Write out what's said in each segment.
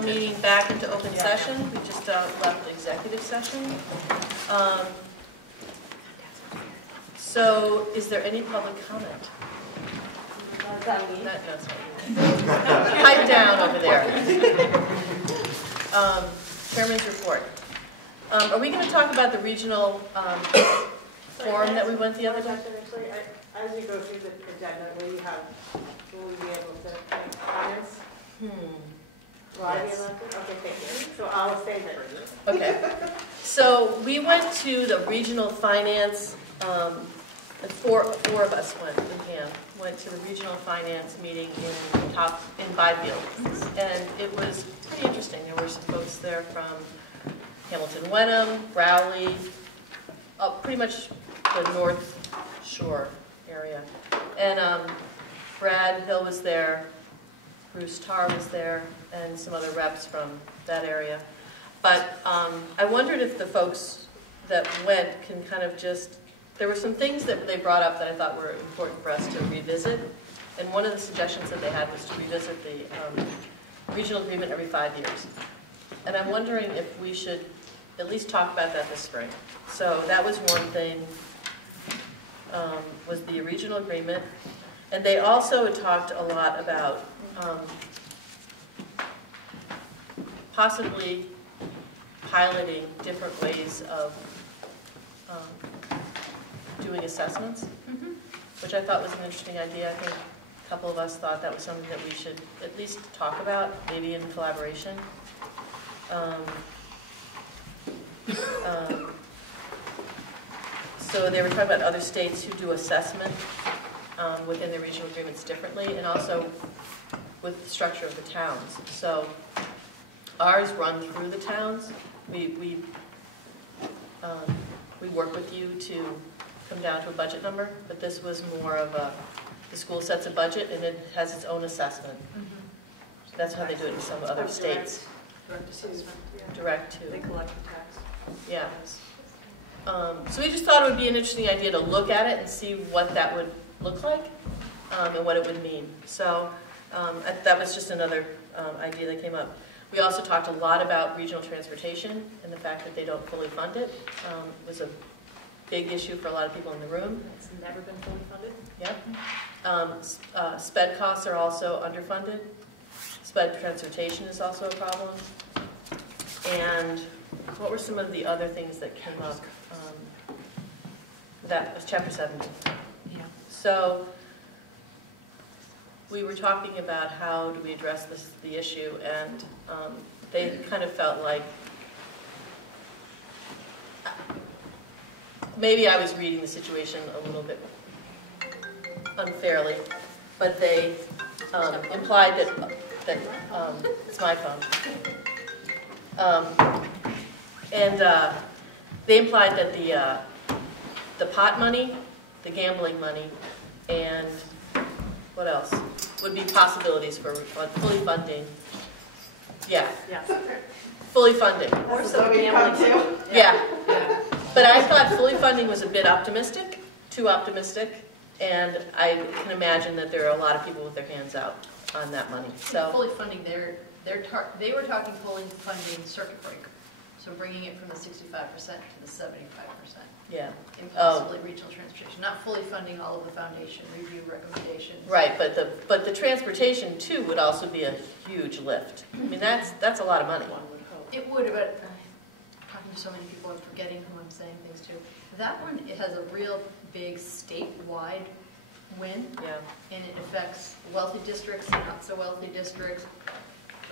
the meeting back into open session. We just left executive session. So, is there any public comment? Is that me? No, it's not you. Pipe down over there. Chairman's report. Are we going to talk about the regional forum that we went the other day? Actually, as you go through the agenda, will we be able to comments? Will I be able to? Okay, thank you. So I'll save it. Okay. So we went to the regional finance, and four of us went, and Pam went to the regional finance meeting in Byfield. And it was pretty interesting. There were some folks there from Hamilton Wenham, Rowley, pretty much the North Shore area. And Brad Hill was there, Bruce Tarr was there, and some other reps from that area. But I wondered if the folks that went can kind of just, there were some things that they brought up that I thought were important for us to revisit. And one of the suggestions that they had was to revisit the regional agreement every 5 years. And I'm wondering if we should at least talk about that this spring. So that was one thing, was the regional agreement. And they also talked a lot about possibly piloting different ways of doing assessments, which I thought was an interesting idea. I think a couple of us thought that was something that we should at least talk about, maybe in collaboration. So they were talking about other states who do assessment within their regional agreements differently, and also with the structure of the towns. So ours run through the towns. We work with you to come down to a budget number, but this was more of the school sets a budget and it has its own assessment. So that's how they do it in some other states. Direct assessment. Direct to. They collect the tax. Yeah. So we just thought it would be an interesting idea to look at it and see what that would look like and what it would mean. So that was just another idea that came up. We also talked a lot about regional transportation and the fact that they don't fully fund it. It was a big issue for a lot of people in the room. It's never been fully funded? Yep. SPED costs are also underfunded. SPED transportation is also a problem. And what were some of the other things that came up? That was Chapter 70. Yeah. So we were talking about how do we address the issue, and they kind of felt like maybe I was reading the situation a little bit unfairly, but they implied that it's my phone. They implied that the pot money, the gambling money, and what else would be possibilities for fully funding. Yeah. Yes. Fully funding. Or some gambling too. Yeah. But I thought fully funding was a bit optimistic, too optimistic, and I can imagine that there are a lot of people with their hands out on that money. So fully funding, they were talking fully funding circuit breaker, so bringing it from the 65% to the 75%. Yeah. And possibly regional transportation, not fully funding all of the foundation review recommendations. Right, but the transportation too would also be a huge lift. I mean that's a lot of money. One would hope. It would, but talking to so many people, I'm forgetting who I'm saying things to. That one, it has a real big statewide win. Yeah. And it affects wealthy districts and not so wealthy districts,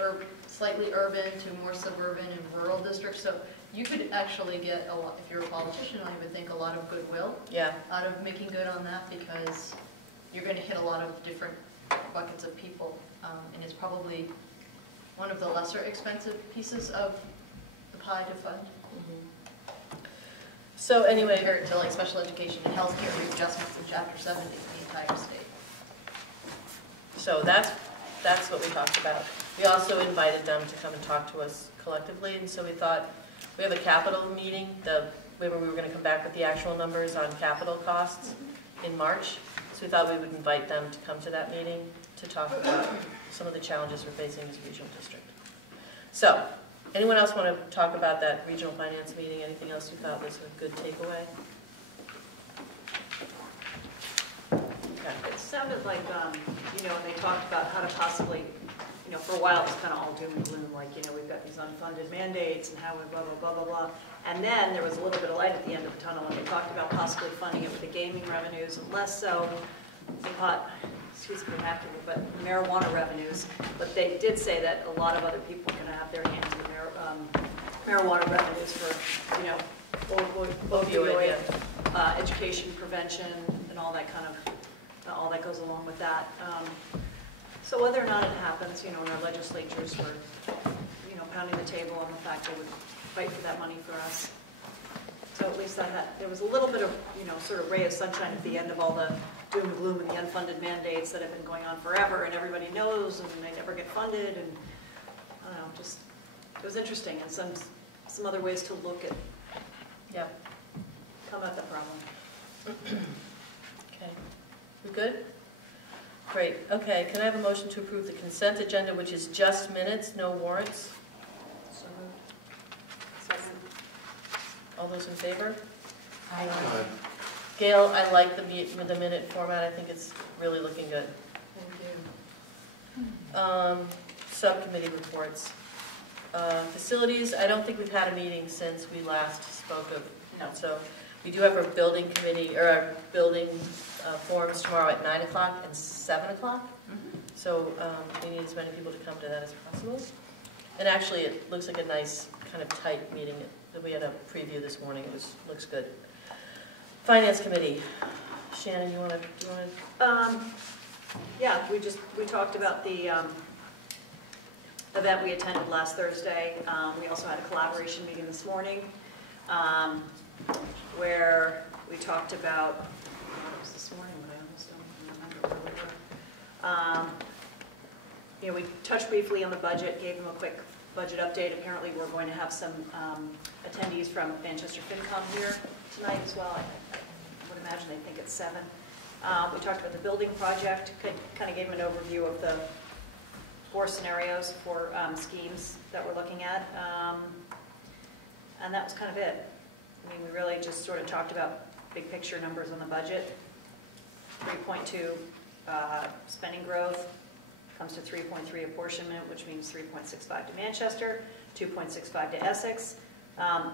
or slightly urban to more suburban and rural districts. So you could actually get a lot, if you're a politician, I would think a lot of goodwill out of making good on that, because you're going to hit a lot of different buckets of people, and it's probably one of the lesser expensive pieces of the pie to fund. So anyway, compared to like special education and healthcare readjustments in Chapter 70 in the entire state. So that's what we talked about. We also invited them to come and talk to us collectively, and so we thought, we have a capital meeting, where we were going to come back with the actual numbers on capital costs in March, so we thought we would invite them to come to that meeting to talk about some of the challenges we're facing as a regional district. So, anyone else want to talk about that regional finance meeting? Anything else you thought was a good takeaway? Okay. It sounded like, they talked about how to possibly, for a while it was kind of all doom and gloom, like, we've got these unfunded mandates and how we blah, blah, blah, blah, blah. And then there was a little bit of light at the end of the tunnel, and they talked about possibly funding it with the gaming revenues and less so the excuse me, vernacular, but marijuana revenues. But they did say that a lot of other people are going to have their hands in the marijuana revenues for, opioid, education, prevention, and all that kind of, all that goes along with that. So whether or not it happens, and our legislatures were, pounding the table on the fact they would fight for that money for us. So at least there was a little bit of, sort of ray of sunshine at the end of all the doom and gloom and the unfunded mandates that have been going on forever, and everybody knows, and they never get funded, and I don't know, just, it was interesting, and some other ways to look at, come at the problem. Okay. We good? Great. Okay, can I have a motion to approve the consent agenda, which is just minutes, no warrants? So moved. Second. All those in favor? Aye. Gail, I like the minute format. I think it's really looking good. Thank you. Subcommittee reports. Facilities, I don't think we've had a meeting since we last spoke of. No. So we do have our building committee, or our building forums tomorrow at 9 o'clock and 7 o'clock. So we need as many people to come to that as possible. And actually, it looks like a nice kind of tight meeting. We had a preview this morning. It looks good. Finance committee. Shannon, do you want to? Yeah, we talked about the event we attended last Thursday. We also had a collaboration meeting this morning where we talked about, it was this morning, but I almost don't remember where we were. We touched briefly on the budget, gave them a quick budget update. Apparently we're going to have some attendees from Manchester FinCom here tonight as well. I would imagine they think it's 7. We talked about the building project, kind of gave them an overview of the 4 scenarios for schemes that we're looking at. And that was kind of it. I mean, we really just sort of talked about big picture numbers on the budget. 3.2 spending growth comes to 3.3 apportionment, which means 3.65 to Manchester, 2.65 to Essex.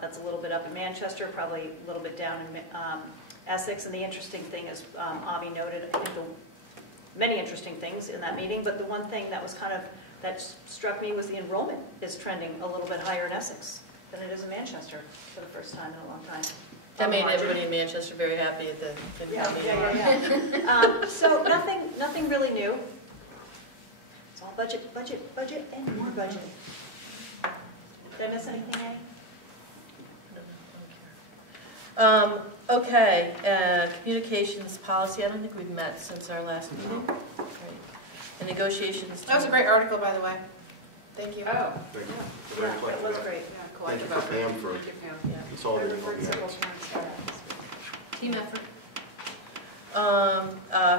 That's a little bit up in Manchester, probably a little bit down in Essex. And the interesting thing is, Avi noted, I think many interesting things in that meeting, but the one thing that was that struck me was the enrollment is trending a little bit higher in Essex than it is in Manchester for the first time in a long time. That made everybody in Manchester very happy at the FinCom meeting. So nothing really new. It's all budget, and more budget. Did I miss anything, Annie? Okay, communications policy. I don't think we've met since our last meeting. Right. And negotiations. That was a great article, by the way. Thank you. Oh, Thank you. yeah, Very that collective was effort. great. Thank you for Pam for consolidating all I've the heard several edits. times. Team effort.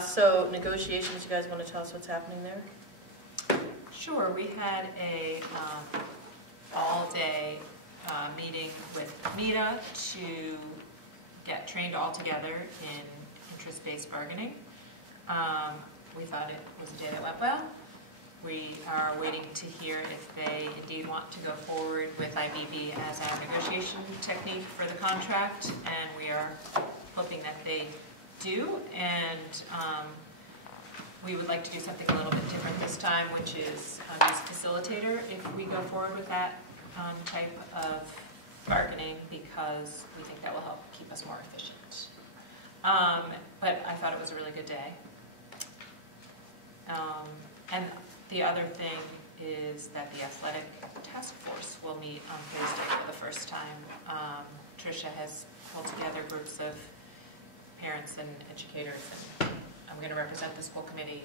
So negotiations, you guys want to tell us what's happening there? Sure, we had a all-day meeting with Mita to get trained all together in interest-based bargaining. We thought it was a day that went well. We are waiting to hear if they indeed want to go forward with IBB as a negotiation technique for the contract, and we are hoping that they do. And we would like to do something a little bit different this time, which is use facilitator if we go forward with that type of bargaining, because we think that will help keep us more efficient. But I thought it was a really good day. And the other thing is that the athletic task force will meet on Thursday for the first time. Tricia has pulled together groups of parents and educators, and I'm going to represent the school committee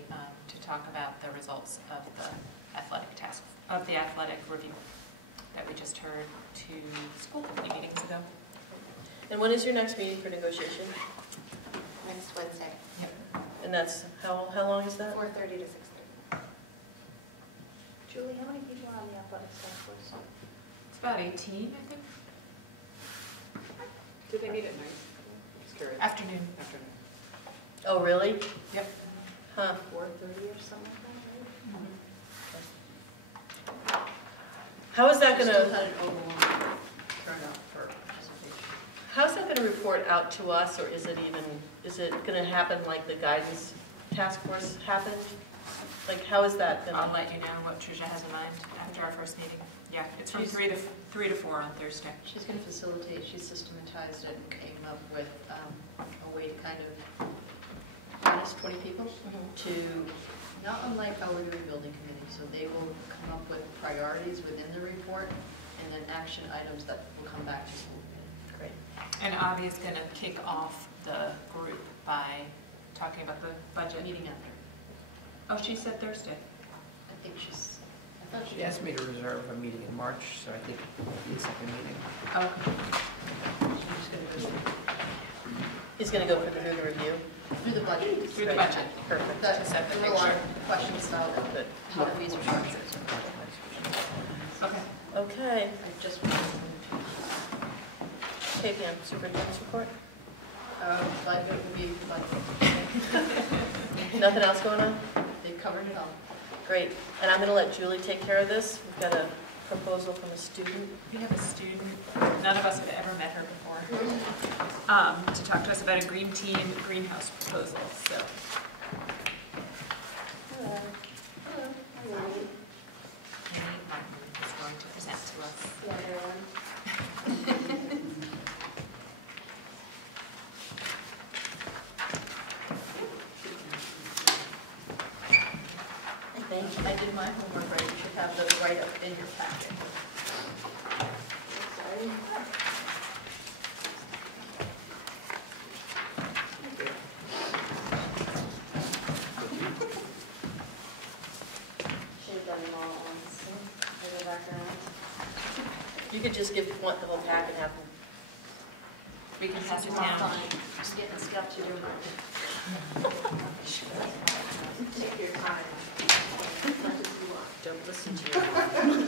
to talk about the results of the athletic review that we just heard 2 school committee meetings ago. And when is your next meeting for negotiation? Next Wednesday, And that's, how long is that? 4:30 to 6:30. Julie, how many people are on the athletic staff force? It's about 18, I think. Do they meet at night? Just curious. Afternoon. Afternoon. Oh, really? Yep. Huh. 4:30 or something like How is that She gonna, still had an overwhelming turnout for participation. how's that gonna report out to us, or is it gonna happen like the guidance task force happened? Like, how is that I'll gonna? let you know what Tricia has in mind after our first meeting. Yeah, it's from She's- 3 to 4 on Thursday. She's going to facilitate, she systematized it and came up with a way to kind of harness 20 people to, not unlike how we're doing building committee, so they will come up with priorities within the report and then action items that will come back to school committee. Great. And Avi's going to kick off the group by talking about the budget. Meeting after. Oh, she said Thursday. I think she's, I thought She asked me to reserve a meeting in March, so I think it'll be a second meeting. Okay. she's going to go He's gonna go through the review? through the budget. Through the budget. Perfect. That, To set the there were a lot picture. of questions about Good. how fees are structured. Okay. Okay. I just, Okay, Pam, superintendent's report? like it would be, like, Nothing else going on? they covered it all. Great. And I'm gonna let Julie take care of this. We've got a proposal from a student. We have a student, none of us have ever met her before, to talk to us about a green team greenhouse proposal, so. Hello. Amy Martin is going to present to us. Hello, everyone. Thank you. I did my homework right, you should have those right up in your packet. Sorry. Should have done them all at once. I go back around. You could just give one the whole pack and have them. We can pass it More down. fun. Just getting Scott to do it. Take your time. As much as you want. Don't listen to you.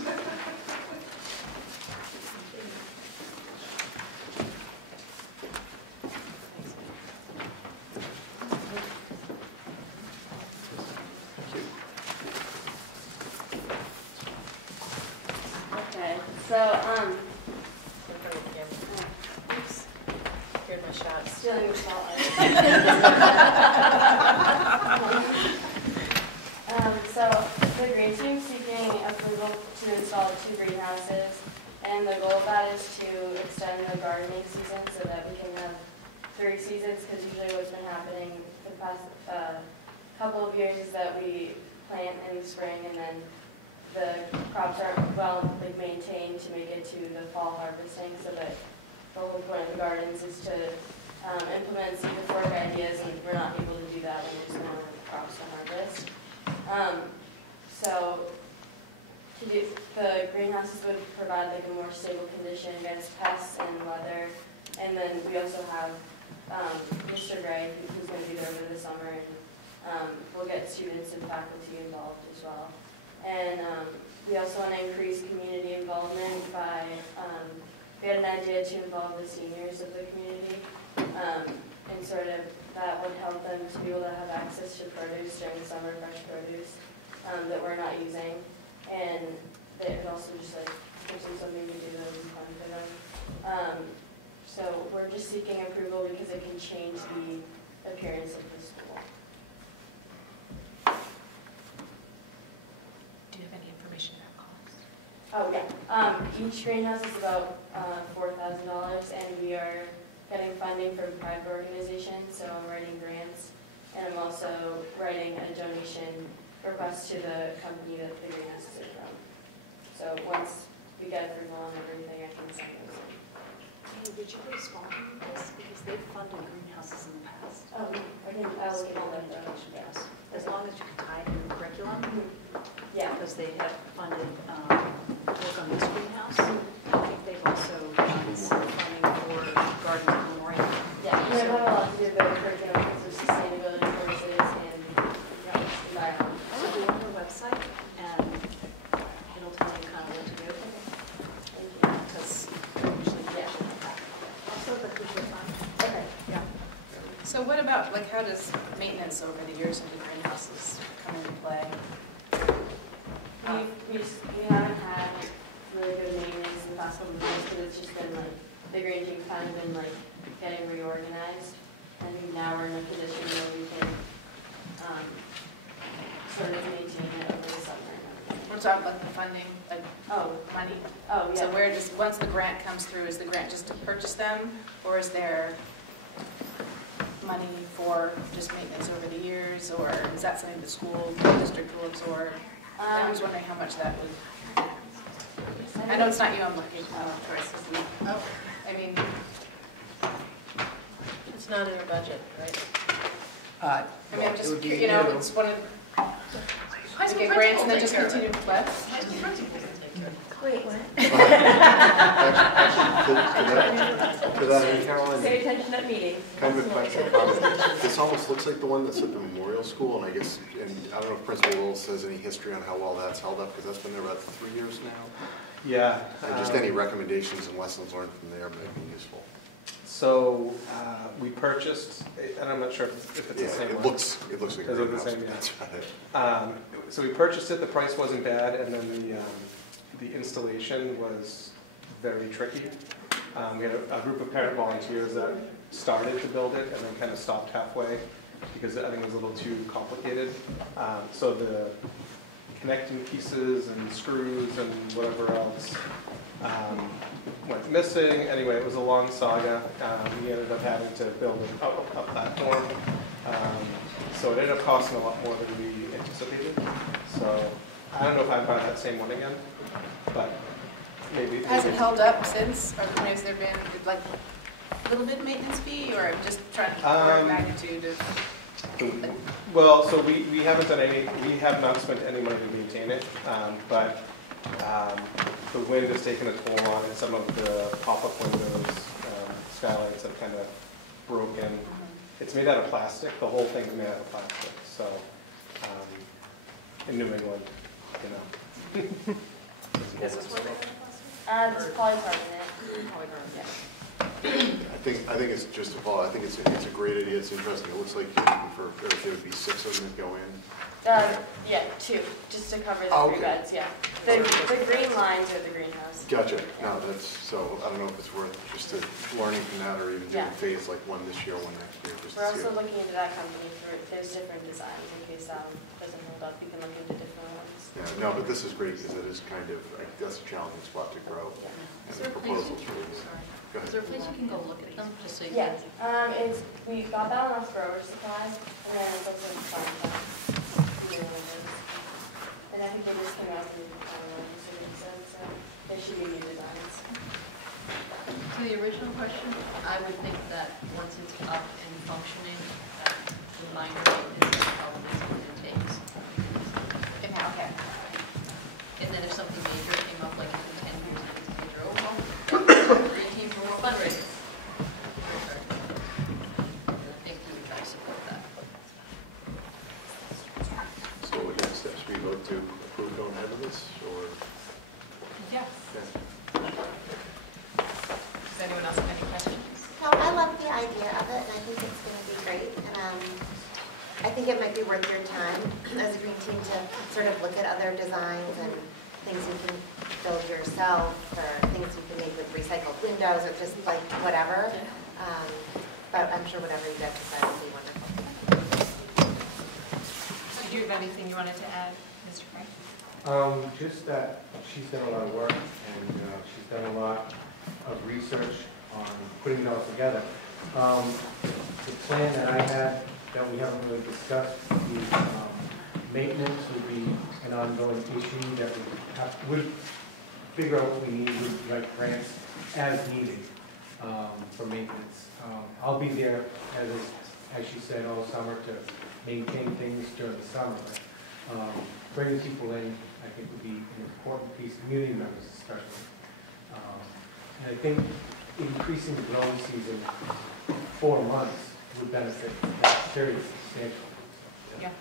Okay, so, In front of the camera. Oops. Here's my shots. stealing the spotlight. So, the green team's seeking approval to install 2 greenhouses, and the goal of that is to extend the gardening season so that we can have 3 seasons, because usually what's been happening for the past couple of years is that we plant in the spring and then the crops aren't well maintained to make it to the fall harvesting, so that the whole point of the gardens is to implement seed to fork ideas, and we're not able to do that when there's no crops to harvest. So to do, the greenhouses would provide like a more stable condition against pests and weather, and then we also have Mr. Gray, who's going to be there over the summer, and we'll get students and faculty involved as well. And we also want to increase community involvement by, we had an idea to involve the seniors of the community, and sort of that would help them to be able to have access to produce during the summer, fresh produce that we're not using. And it would also just like gives them something to do that would be fun for them. So we're just seeking approval because it can change the appearance of the school. Do you have any information about cost? Oh, yeah. Each greenhouse is about $4,000, and we are getting funding from private organizations, so I'm writing grants, and I'm also writing a donation request to the company that the greenhouses are from. So once we get approval on everything, I can send those in. Hey, would you respond to this? Because they've funded greenhouses in the past. Oh, I'll look into that though. Education, yes. As long as you can tie it in the curriculum, Yeah. because they have funded work on this greenhouse. I think they've also done some funding for Gardens of Memorial. Yeah, we have a lot to do with the curriculum because of sustainability courses and environment. So go on their website and So what about, like, how does maintenance over the years of the greenhouses come into play? We haven't had really good maintenance in the past couple of years, because it's just been like, the green team's kind of been like getting reorganized. And now we're in a position where we can sort of maintain it over the summer. We're talking about the funding, like, money. Oh, yeah. So where does, once the grant comes through, is the grant just to purchase them? Or is there money for just maintenance over the years? Or is that something the school district will absorb? I was wondering how much that would, I know it's not you I'm looking for, of course. I mean, It's not in our budget, right? I mean, I'm It just, would be you know, new. it's one of, High to school get grants and then principals just take care of it. continue to less? High school principals will take care of it. Wait, what? To that end, Caroline, Pay attention at meetings. kind of a question, comment. This almost looks like the one that's at the memorial school, and I guess, and I don't know if Principal Wills has any history on how well that's held up, because that's been there about 3 years now. Yeah. And just any recommendations and lessons learned from there might be useful. So we purchased, and I'm not sure if it's the same Yeah, it one. looks like a Is it the greenhouse, same? but Yeah. that's about it. So we purchased it, the price wasn't bad, and then the installation was very tricky. We had a group of parent volunteers that started to build it and then kind of stopped halfway because I think it was a little too complicated. So the connecting pieces and screws and whatever else went missing. Anyway, it was a long saga. We ended up having to build a platform. So it ended up costing a lot more than we anticipated. So I don't know if I'd buy that same one again, but maybe. Has it held up since, or has there been like a little bit of maintenance fee, or just trying to keep the magnitude of? Well, so we haven't done any, we have not spent any money to maintain it, but the wind has taken a toll on it. Some of the pop-up windows, skylights have kind of broken. It's made out of plastic. The whole thing's made out of plastic. So in New England, you know. This was what It's polycarbonate. I think it's just a follow. I think it's a great idea. It's interesting. It looks like you're looking for, there would be 6 of them that go in. Yeah, 2, just to cover the Oh, 3 okay. beds, yeah. The green lines are the greenhouse. Gotcha. No, that's, so I don't know if it's worth just learning from that or even doing Yeah. phase like one this year, one next year. Just to We're see also it. looking into that company for, there's different designs in case doesn't hold up, you can look into different ones. Yeah, no, but this is great because it is kind of, like, that's a challenging spot to grow. And Is the there a place proposals you really. can, Go is there a ahead. place you can go look at them, just so you Yeah, can? we got that on a grower supply, and then it's also in farm and I think they just came out through so there should be new designs. To the original question, I would think that once it's up and functioning, that the minor maintenance is probably what it takes. Okay. And then if something major came up, like in 10 years, if it's major, oh, well, green team for more fundraising. I think we would try to support that. So what next steps? We vote to approve going ahead with this or? Yes. Yeah. Does anyone else have any questions? No, I love the idea of it, and I think it's going to be great. And I think it might be worth your time as a green team to sort of look at other designs and things you can build yourself, or things you can make with recycled windows, or just like whatever. But I'm sure whatever you guys decide will be wonderful. Did you have anything you wanted to add, Mr. Craig? Just that she's done a lot of work, and she's done a lot of research on putting it all together. The plan that I had, that we haven't really discussed, is maintenance would be an ongoing issue that we would figure out what we need, would write grants as needed for maintenance. I'll be there, as she said, all summer to maintain things during the summer. Bringing people in, I think, would be an important piece, community members especially. And I think increasing the growing season 4 months would benefit very substantially. Yeah.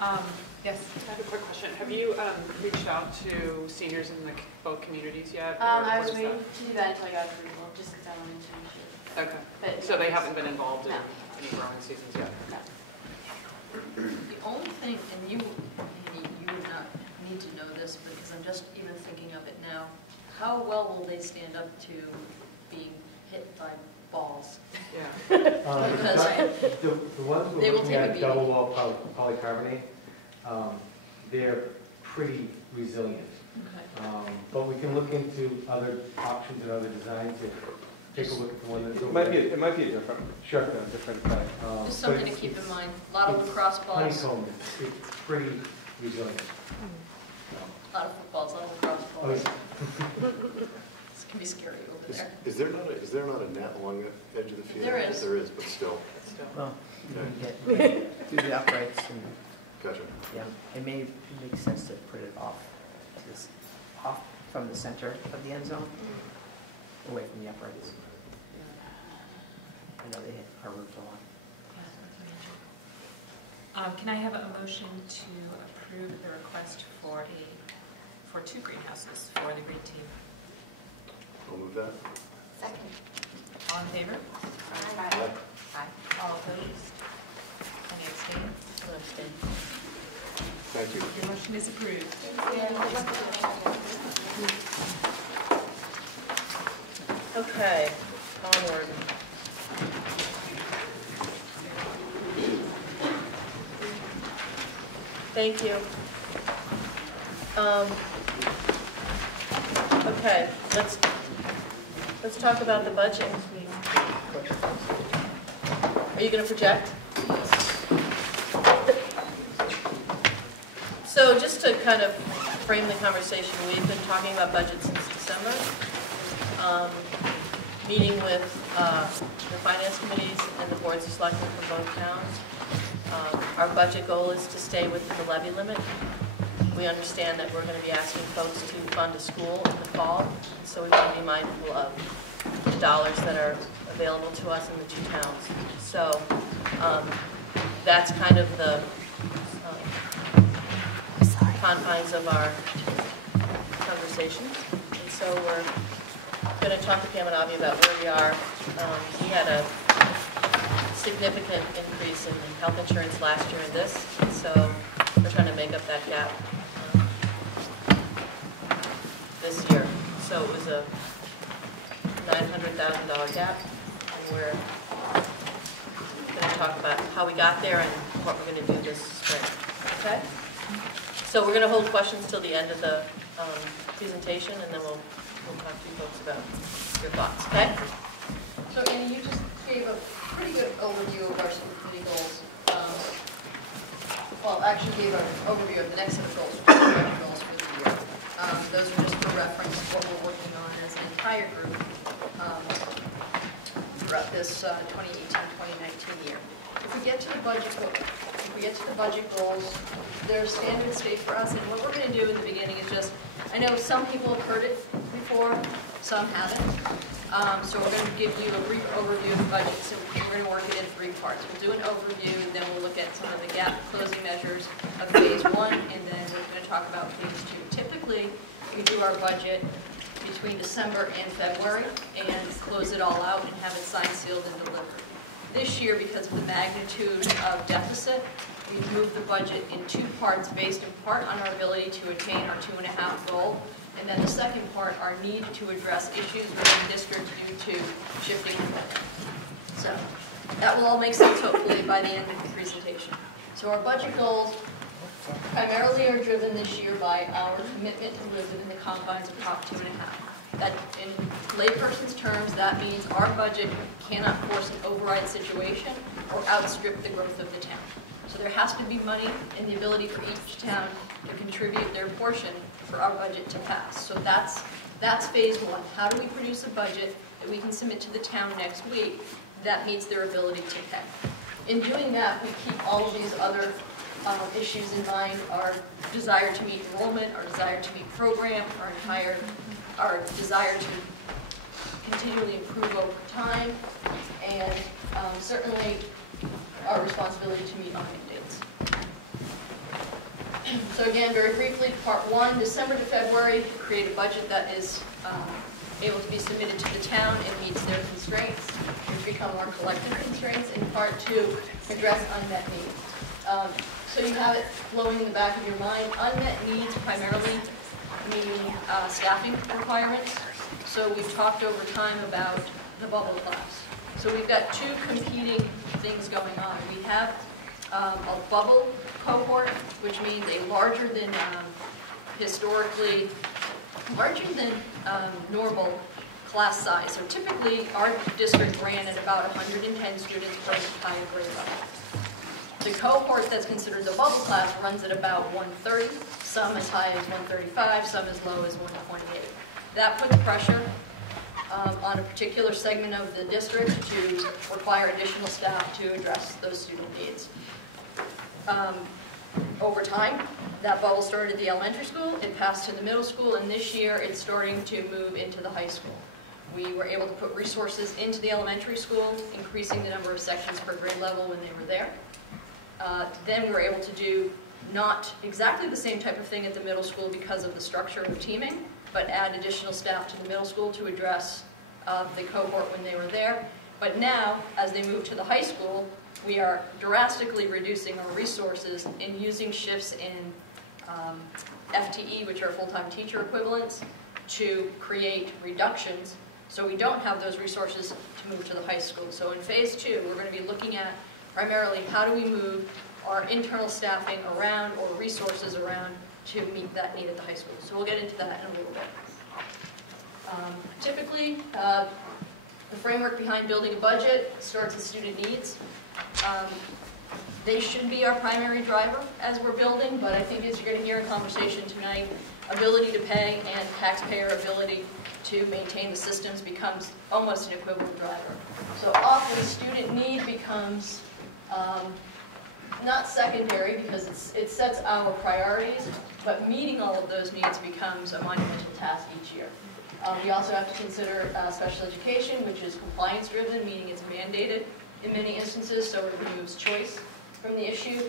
Yes. I have a quick question. Have you reached out to seniors in both communities yet? I was waiting to do that until I got approval, just because I wanted to make sure. Okay. But So they haven't been involved in No. any growing seasons yet? No. The only thing, and you would not need to know this, because I'm just even thinking of it now, how well will they stand up to being hit by balls? Yeah. The ones They we're will looking take a at, beating. double wall polycarbonate, they're pretty resilient. Okay. But we can look into other options and other designs to take a look at the one that's. It might be a different, Sure. different type. Just But something to it's- keep in mind. A lot of lacrosse balls, Honeycomb, it's pretty resilient. a lot of footballs, a lot of lacrosse Oh, balls. yeah. This can be scary over there. Is there not a net along the edge of the field? There is. There is, but still. Still. Well, you get, do the uprights and, Gotcha. yeah, it may make sense to put it off from the center of the end zone, away from the uprights. I know they hit our roof a lot. Can I have a motion to approve the request for two greenhouses for the green team? I'll move that. Second. All in favor? Aye. Aye. All opposed? Any abstain? I'll abstain. Thank you. Your motion is approved. Okay, onward. Thank you. Okay, let's talk about the budget. Are you going to project? So just to kind of frame the conversation, we've been talking about budget since December, meeting with the finance committees and the boards of selectmen from both towns. Our budget goal is to stay within the levy limit. We understand that we're going to be asking folks to fund a school in the fall, so we want to be mindful of the dollars that are available to us in the two towns. So that's kind of the confines of our conversation. And so we're going to talk to Pam and Avi about where we are. We had a significant increase in health insurance last year and this, so we're trying to make up that gap this year. So it was a $900,000 gap, and we're going to talk about how we got there and what we're going to do this spring. Okay? So we're going to hold questions till the end of the presentation, and then we'll talk to you folks about your thoughts. Okay? So Annie, you just gave a pretty good overview of our school committee goals. Well, actually gave an overview of the next set of goals, which are the goals for the year. Those are just for reference what we're working on as an entire group throughout this 2018-2019 year. If we get to the budget goals, they're standard state for us, and what we're going to do in the beginning is just, I know some people have heard it before, some haven't. So we're going to give you a brief overview of the budget. So we're going to work it in three parts. We'll do an overview, then we'll look at some of the gap closing measures of phase one, and then we're going to talk about phase two. Typically, we do our budget between December and February and close it all out and have it signed, sealed, and delivered. This year, because of the magnitude of deficit, we've moved the budget in two parts based in part on our ability to attain our 2.5 goal, and then the second part, our need to address issues within districts due to shifting enrollment. So that will all make sense hopefully by the end of the presentation. So our budget goals primarily are driven this year by our commitment to live within the confines of Prop 2.5. That, in layperson's terms, that means our budget cannot force an override situation or outstrip the growth of the town. So there has to be money and the ability for each town to contribute their portion for our budget to pass. So that's phase one. How do we produce a budget that we can submit to the town next week that meets their ability to pay? In doing that, we keep all of these other issues in mind: our desire to meet enrollment, our desire to meet program, our desire to continually improve over time, and certainly our responsibility to meet our mandates. So again, very briefly, part one, December to February, create a budget that is able to be submitted to the town and meets their constraints, which become our collective constraints. In part two, address unmet needs. So you have it flowing in the back of your mind. Unmet needs primarily mean staffing requirements. So we've talked over time about the bubble class. So we've got two competing things going on. We have a bubble cohort, which means a larger than normal class size. So typically, our district ran at about 110 students per entire grade level. The cohort that's considered the bubble class runs at about 130, some as high as 135, some as low as 128. That puts pressure on a particular segment of the district to require additional staff to address those student needs. Over time, that bubble started at the elementary school, it passed to the middle school, and this year it's starting to move into the high school. We were able to put resources into the elementary school, increasing the number of sections per grade level when they were there. Then we were able to do not exactly the same type of thing at the middle school because of the structure of teaming, but add additional staff to the middle school to address the cohort when they were there. But now, as they move to the high school, we are drastically reducing our resources and using shifts in FTE, which are full-time teacher equivalents, to create reductions so we don't have those resources to move to the high school. So in phase two, we're going to be looking at primarily how do we move our internal staffing around or resources around to meet that need at the high school. So we'll get into that in a little bit. Typically, the framework behind building a budget starts with student needs. They should be our primary driver as we're building, but I think as you're going to hear in conversation tonight, ability to pay and taxpayer ability to maintain the systems becomes almost an equivalent driver. So often student need becomes not secondary because it sets our priorities, but meeting all of those needs becomes a monumental task each year. We also have to consider special education, which is compliance driven, meaning it's mandated in many instances, so it removes choice from the issue.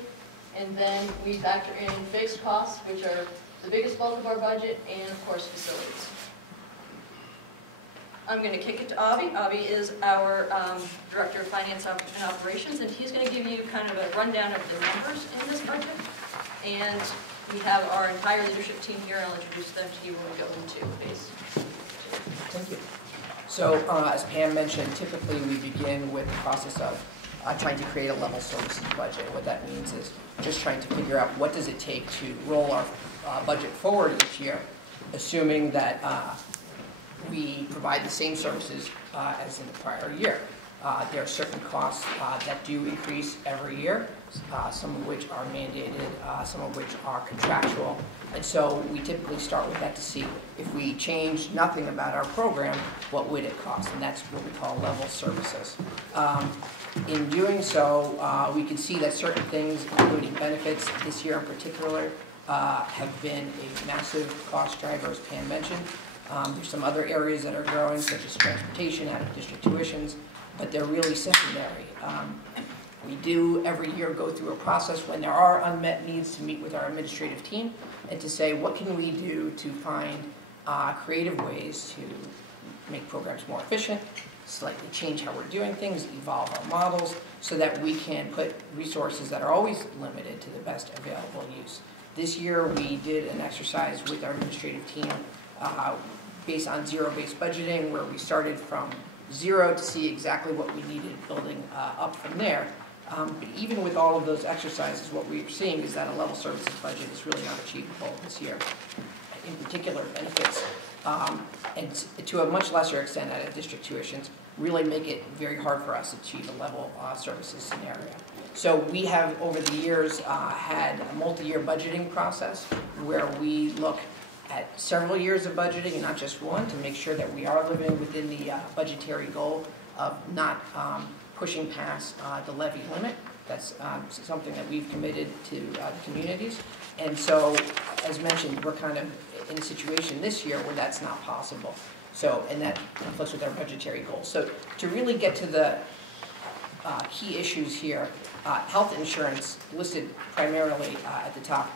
And then we factor in fixed costs, which are the biggest bulk of our budget, and of course facilities. I'm going to kick it to Avi. Avi is our Director of Finance and Operations, and he's going to give you kind of a rundown of the numbers in this budget. And we have our entire leadership team here. I'll introduce them to you when we go into phase. Thank you. So as Pam mentioned, typically we begin with the process of trying to create a level services budget. What that means is just trying to figure out what does it take to roll our budget forward each year, assuming that we provide the same services as in the prior year. There are certain costs that do increase every year, some of which are mandated, some of which are contractual. And so we typically start with that to see if we change nothing about our program, what would it cost? And that's what we call level services. In doing so, we can see that certain things, including benefits, this year in particular, have been a massive cost driver, as Pam mentioned. There's some other areas that are growing, such as transportation, out-of-district tuitions, but they're really secondary. We do every year go through a process when there are unmet needs to meet with our administrative team and to say what can we do to find creative ways to make programs more efficient, slightly change how we're doing things, evolve our models so that we can put resources that are always limited to the best available use. This year we did an exercise with our administrative team based on zero-based budgeting where we started from zero to see exactly what we needed building up from there. But even with all of those exercises, what we're seeing is that a level services budget is really not achievable this year. In particular, benefits, and to a much lesser extent at district tuitions, really make it very hard for us to achieve a level services scenario. So we have, over the years, had a multi-year budgeting process where we look at several years of budgeting and not just one to make sure that we are living within the budgetary goal of not pushing past the levy limit. That's something that we've committed to the communities. And so, as mentioned, we're kind of in a situation this year where that's not possible. So, and that conflicts with our budgetary goals. So to really get to the key issues here, health insurance listed primarily at the top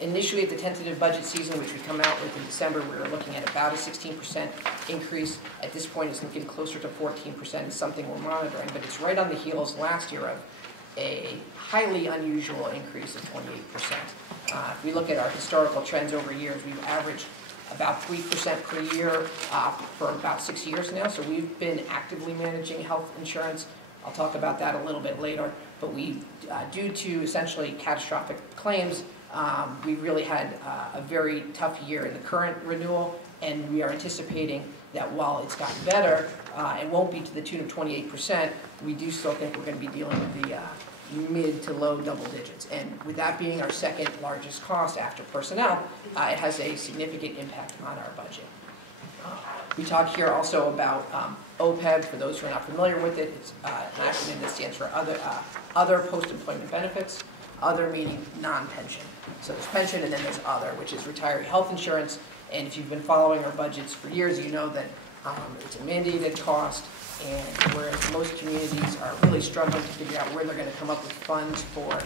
Initially, at the tentative budget season, which we come out with in December, we were looking at about a 16% increase. At this point, it's looking closer to 14%. It's something we're monitoring, but it's right on the heels last year of a highly unusual increase of 28%. If we look at our historical trends over years, we've averaged about 3% per year for about 6 years now. So we've been actively managing health insurance. I'll talk about that a little bit later. But we, due to essentially catastrophic claims, we really had a very tough year in the current renewal, and we are anticipating that while it's gotten better, it won't be to the tune of 28%, we do still think we're going to be dealing with the mid to low double digits. And with that being our second largest cost after personnel, it has a significant impact on our budget. We talk here also about OPEB. For those who are not familiar with it, it's an acronym that stands for other post-employment benefits, other meaning non-pension. So there's pension and then there's other, which is retiree health insurance. And if you've been following our budgets for years, you know that it's a mandated cost, and whereas most communities are really struggling to figure out where they're going to come up with funds for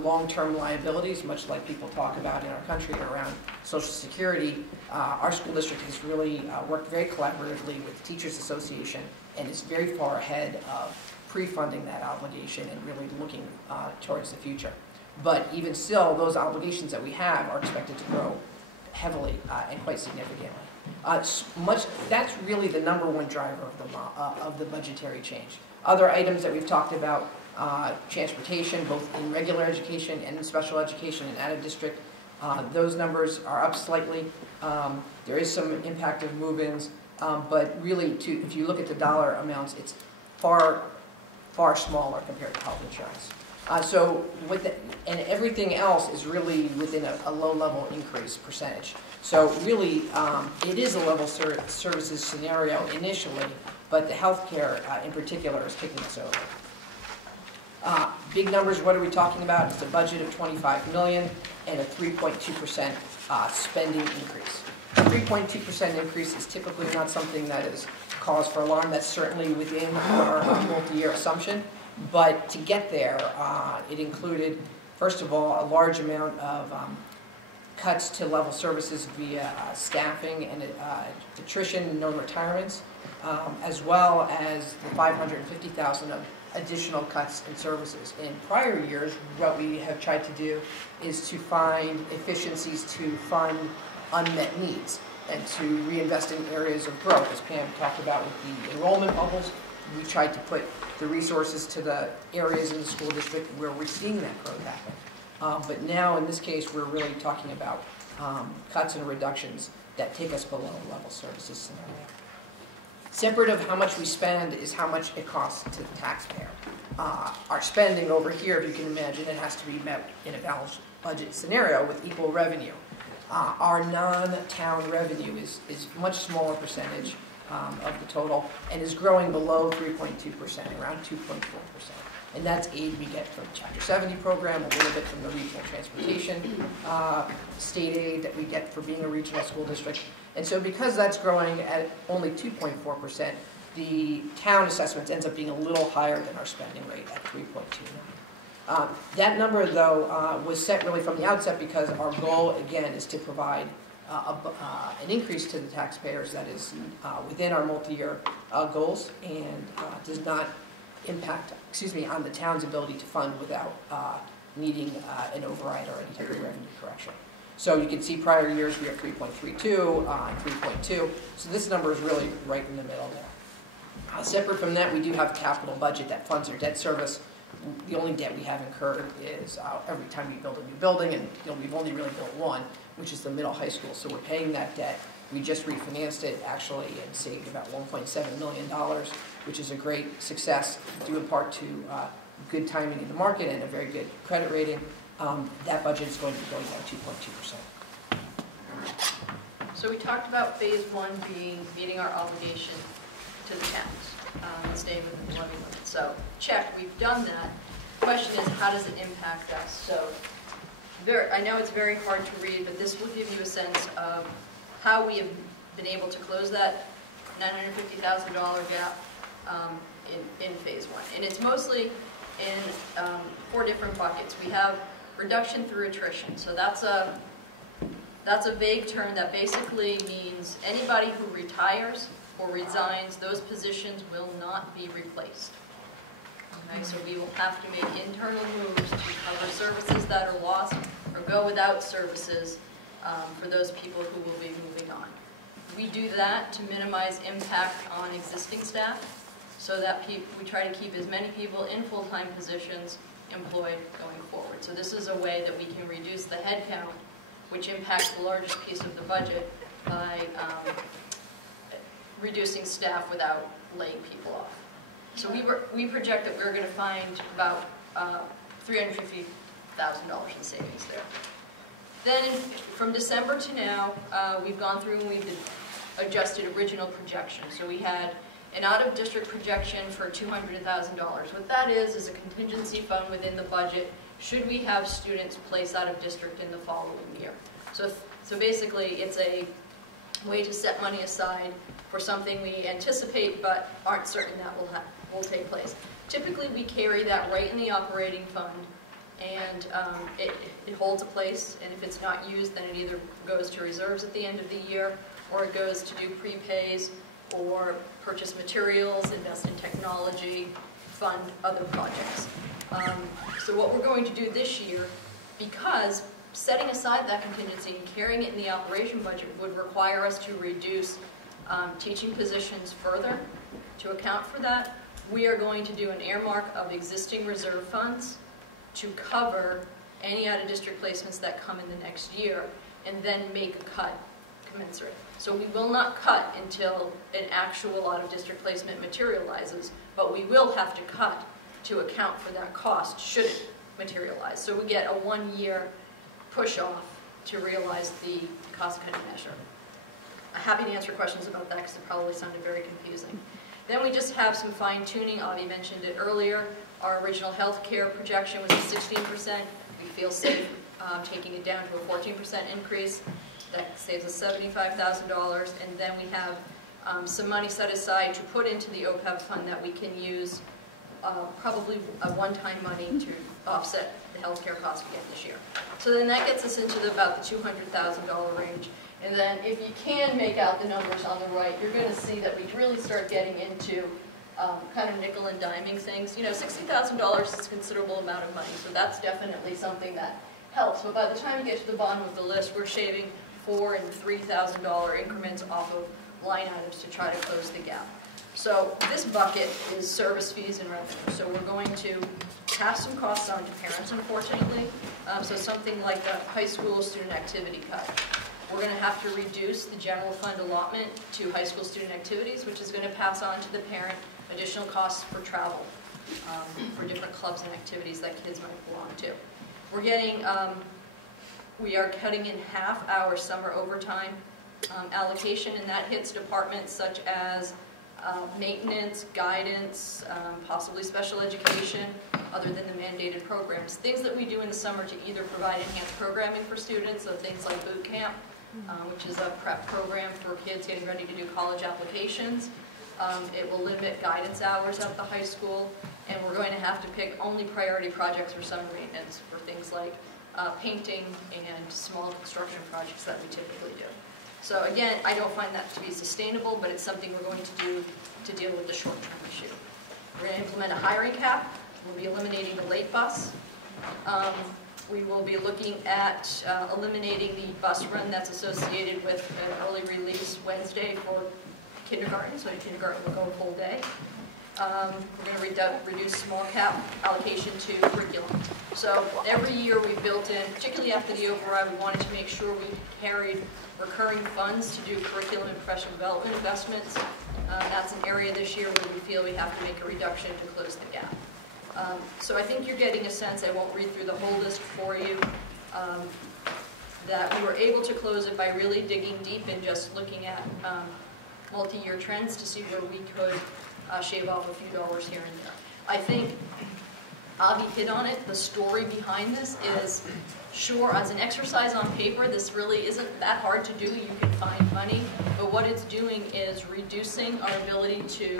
long-term liabilities, much like people talk about in our country around Social Security, our school district has really worked very collaboratively with the Teachers Association and is very far ahead of pre-funding that obligation and really looking towards the future. But even still, those obligations that we have are expected to grow heavily and quite significantly. That's really the number one driver of the budgetary change. Other items that we've talked about, transportation, both in regular education and in special education and out of district, those numbers are up slightly. There is some impact of move-ins, but really, if you look at the dollar amounts, it's far smaller compared to health insurance. And everything else is really within a low-level increase percentage. So really, it is a level services scenario initially, but the healthcare in particular is kicking us over. Big numbers, what are we talking about? It's a budget of $25 million and a 3.2% spending increase. A 3.2% increase is typically not something that is cause for alarm. That's certainly within our multi-year assumption. But to get there, it included, first of all, a large amount of cuts to level services via staffing and attrition, known retirements, as well as the $550,000 of additional cuts in services. In prior years, what we have tried to do is to find efficiencies to fund unmet needs and to reinvest in areas of growth. As Pam talked about with the enrollment bubbles, we tried to put the resources to the areas in the school district where we're seeing that growth happen. But now, in this case, we're really talking about cuts and reductions that take us below level services scenario. Separate of how much we spend is how much it costs to the taxpayer. Our spending over here, if you can imagine, it has to be met in a balanced budget scenario with equal revenue. Our non-town revenue is much smaller percentage of the total and is growing below 3.2%, around 2.4%. And that's aid we get from the Chapter 70 program, a little bit from the regional transportation state aid that we get for being a regional school district. And so because that's growing at only 2.4%, the town assessment ends up being a little higher than our spending rate at 3.29. That number, though, was set really from the outset because our goal, again, is to provide an increase to the taxpayers that is within our multi-year goals and does not impact, on the town's ability to fund without needing an override or any type of revenue correction. So you can see prior years we are 3.32 and 3.2. So this number is really right in the middle there. Separate from that, we do have a capital budget that funds our debt service. The only debt we have incurred is every time we build a new building, and we've only really built one, which is the middle high school. So we're paying that debt. We just refinanced it actually and saved about $1.7 million, which is a great success due in part to good timing in the market and a very good credit rating. That budget is going to be going down 2.2%. So we talked about phase one being meeting our obligation to the towns and staying within the levy limit. So check, we've done that. The question is, how does it impact us? So I know it's very hard to read, but this will give you a sense of how we have been able to close that $950,000 gap in phase one. And it's mostly in 4 different buckets. We have reduction through attrition. So that's a vague term that basically means anybody who retires or resigns, those positions will not be replaced. Okay, so we will have to make internal moves to cover services that are lost or go without services for those people who will be moving on. We do that to minimize impact on existing staff so that we try to keep as many people in full-time positions employed going forward. So this is a way that we can reduce the headcount, which impacts the largest piece of the budget, by reducing staff without laying people off. So we project that we're going to find about $350,000 in savings there. Then from December to now, we've gone through and we've adjusted original projections. So we had an out-of-district projection for $200,000. What that is a contingency fund within the budget should we have students placed out of district in the following year. So basically, it's a way to set money aside for something we anticipate but aren't certain that will take place. Typically, we carry that right in the operating fund, and it holds a place, and if it's not used, then it either goes to reserves at the end of the year, or it goes to do prepays, or purchase materials, invest in technology, fund other projects. So what we're going to do this year, because setting aside that contingency and carrying it in the operation budget would require us to reduce teaching positions further to account for that, we are going to do an earmark of existing reserve funds to cover any out-of-district placements that come in the next year, and then make a cut commensurate. So we will not cut until an actual out-of-district placement materializes, but we will have to cut to account for that cost should it materialize. So we get a 1-year push-off to realize the cost-cutting measure. I'm happy to answer questions about that because it probably sounded very confusing. Then we just have some fine-tuning. Avi mentioned it earlier. Our original health care projection was a 16%. We feel safe taking it down to a 14% increase. That saves us $75,000. And then we have some money set aside to put into the OPEB fund that we can use, probably a one-time money to offset the health care cost again this year. So then that gets us into about the $200,000 range. And then if you can make out the numbers on the right, you're going to see that we really start getting into kind of nickel and diming things. You know, $60,000 is a considerable amount of money, so that's definitely something that helps. But by the time you get to the bottom of the list, we're shaving $4,000 and $3,000 increments off of line items to try to close the gap. So this bucket is service fees and revenue. So we're going to pass some costs on to parents, unfortunately. So something like the high school student activity cut. We're going to have to reduce the general fund allotment to high school student activities, which is going to pass on to the parent additional costs for travel for different clubs and activities that kids might belong to. We're getting, we are cutting in half our summer overtime allocation, and that hits departments such as maintenance, guidance, possibly special education, other than the mandated programs. Things that we do in the summer to either provide enhanced programming for students, so things like boot camp, which is a prep program for kids getting ready to do college applications. It will limit guidance hours at the high school, and we're going to have to pick only priority projects for summer maintenance for things like painting and small construction projects that we typically do. So again, I don't find that to be sustainable, but it's something we're going to do to deal with the short-term issue. We're going to implement a hiring cap. We'll be eliminating the late bus. We will be looking at eliminating the bus run that's associated with an early release Wednesday for kindergarten, so kindergarten will go a full day. We're going to reduce small cap allocation to curriculum. So every year we built in, particularly after the override, we wanted to make sure we carried recurring funds to do curriculum and professional development investments. That's an area this year where we feel we have to make a reduction to close the gap. So I think you're getting a sense, I won't read through the whole list for you, that we were able to close it by really digging deep and just looking at multi-year trends to see where we could shave off a few dollars here and there. I think Avi hit on it. The story behind this is, sure, as an exercise on paper, this really isn't that hard to do. You can find money, but what it's doing is reducing our ability to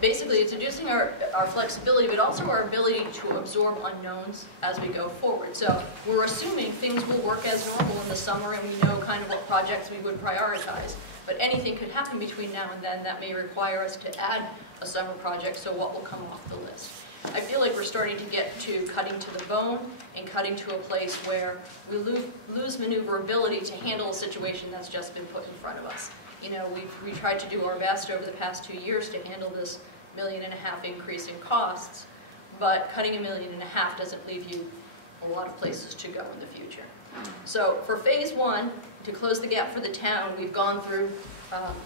basically it's reducing our flexibility, but also our ability to absorb unknowns as we go forward. So we're assuming things will work as normal in the summer, and we know kind of what projects we would prioritize. But anything could happen between now and then that may require us to add a summer project, so what will come off the list. I feel like we're starting to get to cutting to the bone and cutting to a place where we lose maneuverability to handle a situation that's just been put in front of us. You know, we tried to do our best over the past 2 years to handle this $1.5 million increase in costs, but cutting $1.5 million doesn't leave you a lot of places to go in the future. So for phase 1, to close the gap for the town, we've gone through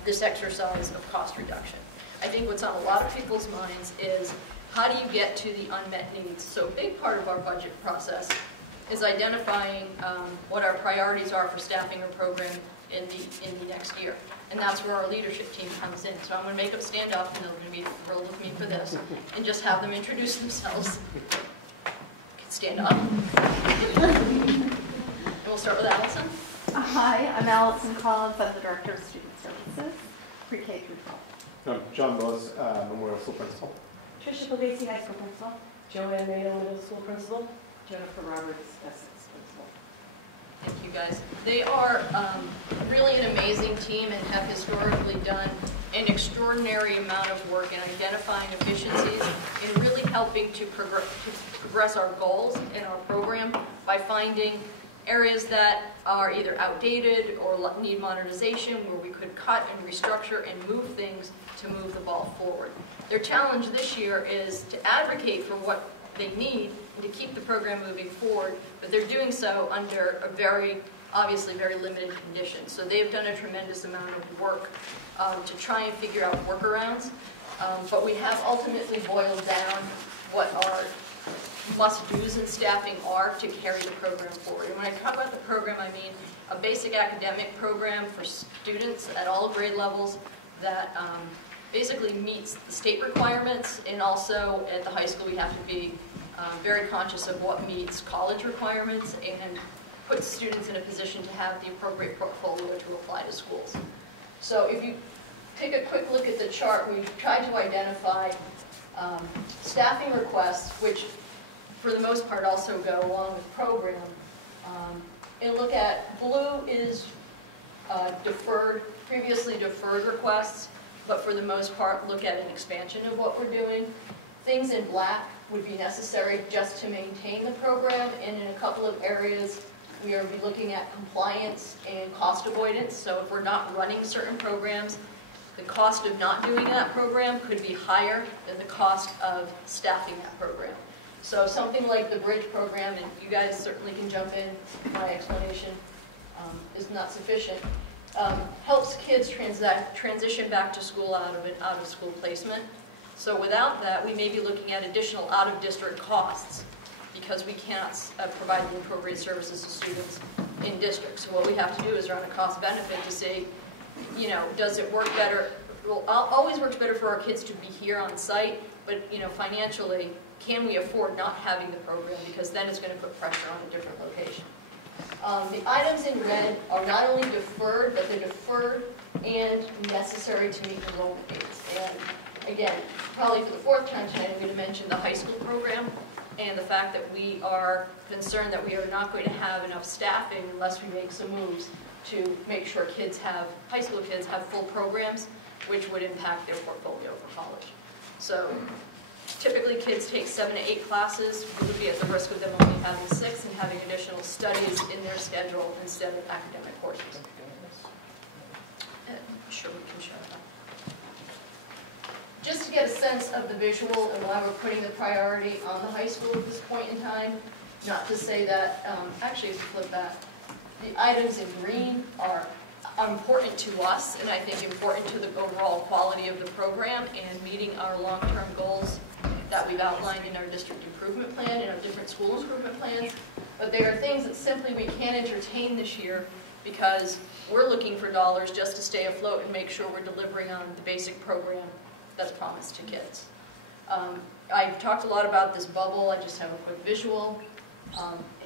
this exercise of cost reduction. I think what's on a lot of people's minds is, how do you get to the unmet needs? So a big part of our budget process is identifying what our priorities are for staffing our program in the next year. And that's where our leadership team comes in. So I'm going to make them stand up, and they're going to be thrilled with me for this, and just have them introduce themselves. Stand up. And we'll start with Allison. Hi, I'm Allison Collins. I'm the Director of Student Services, Pre-K through 12. John Bose, Memorial School Principal. Tricia Pavesi, High School Principal. Joanne Mayo, Middle School Principal. Jennifer Roberts, Essex Principal. Thank you, guys. They are really an amazing team and have historically done an extraordinary amount of work in identifying efficiencies and really helping to progress our goals in our program by finding areas that are either outdated or need modernization, where we could cut and restructure and move things to move the ball forward. Their challenge this year is to advocate for what they need and to keep the program moving forward, but they're doing so under a obviously very limited conditions. So they've done a tremendous amount of work to try and figure out workarounds, but we have ultimately boiled down what our must-dos in staffing are to carry the program forward. And when I talk about the program, I mean a basic academic program for students at all grade levels that basically meets the state requirements, and also at the high school we have to be very conscious of what meets college requirements and puts students in a position to have the appropriate portfolio to apply to schools. So if you take a quick look at the chart, we've tried to identify staffing requests, which for the most part also go along with program, and look at blue is previously deferred requests, but for the most part look at an expansion of what we're doing. Things in black would be necessary just to maintain the program, and in a couple of areas we are looking at compliance and cost avoidance. So if we're not running certain programs, the cost of not doing that program could be higher than the cost of staffing that program. So something like the bridge program, and you guys certainly can jump in, my explanation is not sufficient, helps kids transition back to school out of an out-of-school placement. So without that, we may be looking at additional out-of-district costs because we cannot provide the appropriate services to students in district. So what we have to do is run a cost benefit to say, you know, does it work better? Well, always works better for our kids to be here on site, but you know, financially, can we afford not having the program, because then it's going to put pressure on a different location. The items in red are not only deferred, but they're deferred and necessary to meet enrollment needs. And again, probably for the fourth time tonight, I'm going to mention the high school program and the fact that we are concerned that we are not going to have enough staffing unless we make some moves to make sure high school kids have full programs, which would impact their portfolio for college. So typically kids take 7 to 8 classes. We would be at the risk of them only having 6 and having additional studies in their schedule instead of academic courses. I'm sure we can show that. Just to get a sense of the visual and why we're putting the priority on the high school at this point in time, not to say that, actually if you flip back, the items in green are important to us, and I think important to the overall quality of the program and meeting our long-term goals that we've outlined in our district improvement plan and our different school improvement plans. But they are things that simply we can't entertain this year because we're looking for dollars just to stay afloat and make sure we're delivering on the basic program that's promised to kids. I've talked a lot about this bubble. I just have a quick visual.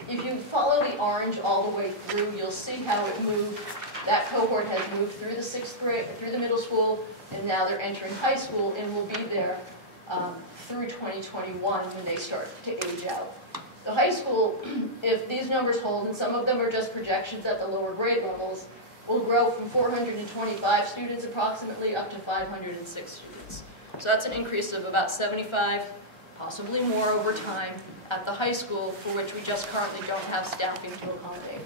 If you follow the orange all the way through, you'll see how it moved That cohort has moved through the 6th grade, through the middle school, and now they're entering high school and will be there through 2021 when they start to age out. The high school, if these numbers hold, and some of them are just projections at the lower grade levels, will grow from 425 students approximately up to 506 students. So that's an increase of about 75, possibly more over time at the high school, for which we just currently don't have staffing to accommodate.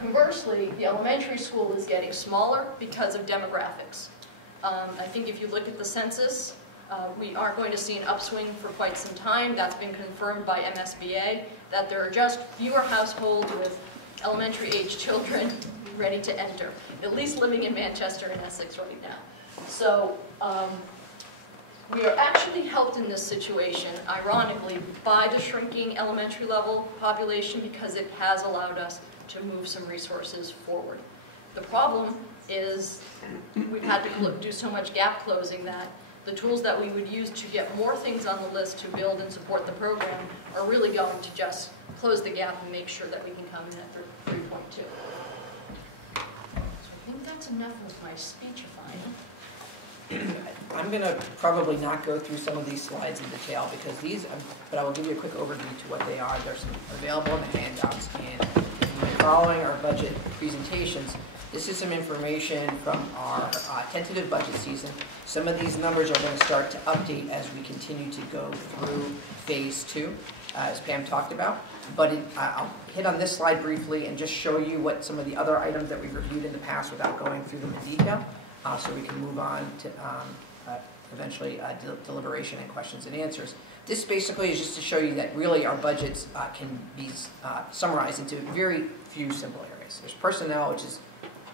Conversely, the elementary school is getting smaller because of demographics. I think if you look at the census, we aren't going to see an upswing for quite some time. That's been confirmed by MSBA, that there are just fewer households with elementary age children ready to enter, at least living in Manchester and Essex right now. So we are actually helped in this situation, ironically, by the shrinking elementary level population, because it has allowed us to move some resources forward. The problem is we've had to do so much gap closing that the tools that we would use to get more things on the list to build and support the program are really going to just close the gap and make sure that we can come in at 3.2. So I think that's enough of my speechifying. I'm going to probably not go through some of these slides in detail because these, but I will give you a quick overview to what they are. There's some available in the handouts, and following our budget presentations, this is some information from our tentative budget season. Some of these numbers are going to start to update as we continue to go through phase 2, as Pam talked about. But I'll hit on this slide briefly and just show you what some of the other items that we've reviewed in the past without going through them in detail, so we can move on to eventually deliberation and questions and answers. This basically is just to show you that really our budgets can be summarized into very few simple areas. There's personnel, which is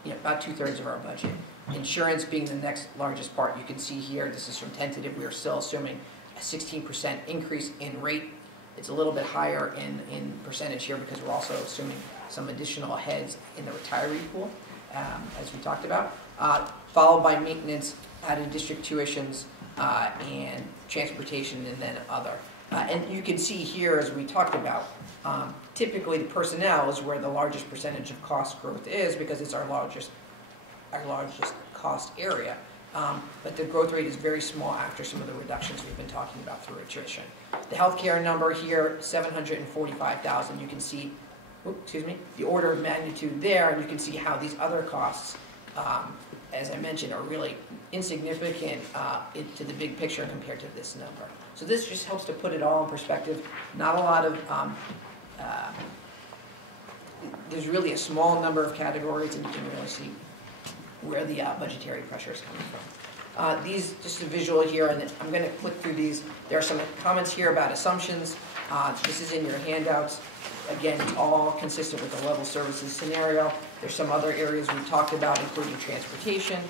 about 2/3 of our budget. Insurance being the next largest part. You can see here, this is from tentative, we are still assuming a 16% increase in rate. It's a little bit higher in percentage here because we're also assuming some additional heads in the retiree pool, as we talked about, followed by maintenance, added district tuitions, and transportation, and then other. And you can see here, as we talked about, typically the personnel is where the largest percentage of cost growth is because it's our largest cost area. But the growth rate is very small after some of the reductions we've been talking about through attrition. The healthcare number here, 745,000. You can see, the order of magnitude there, and you can see how these other costs, as I mentioned, are really insignificant to the big picture compared to this number. So this just helps to put it all in perspective. Not a lot of, there's really a small number of categories, and you can really see where the budgetary pressure is coming from. These, just a visual here, and I'm going to click through these. There are some comments here about assumptions. This is in your handouts. Again, it's all consistent with the level services scenario. There's some other areas we talked about, including transportation,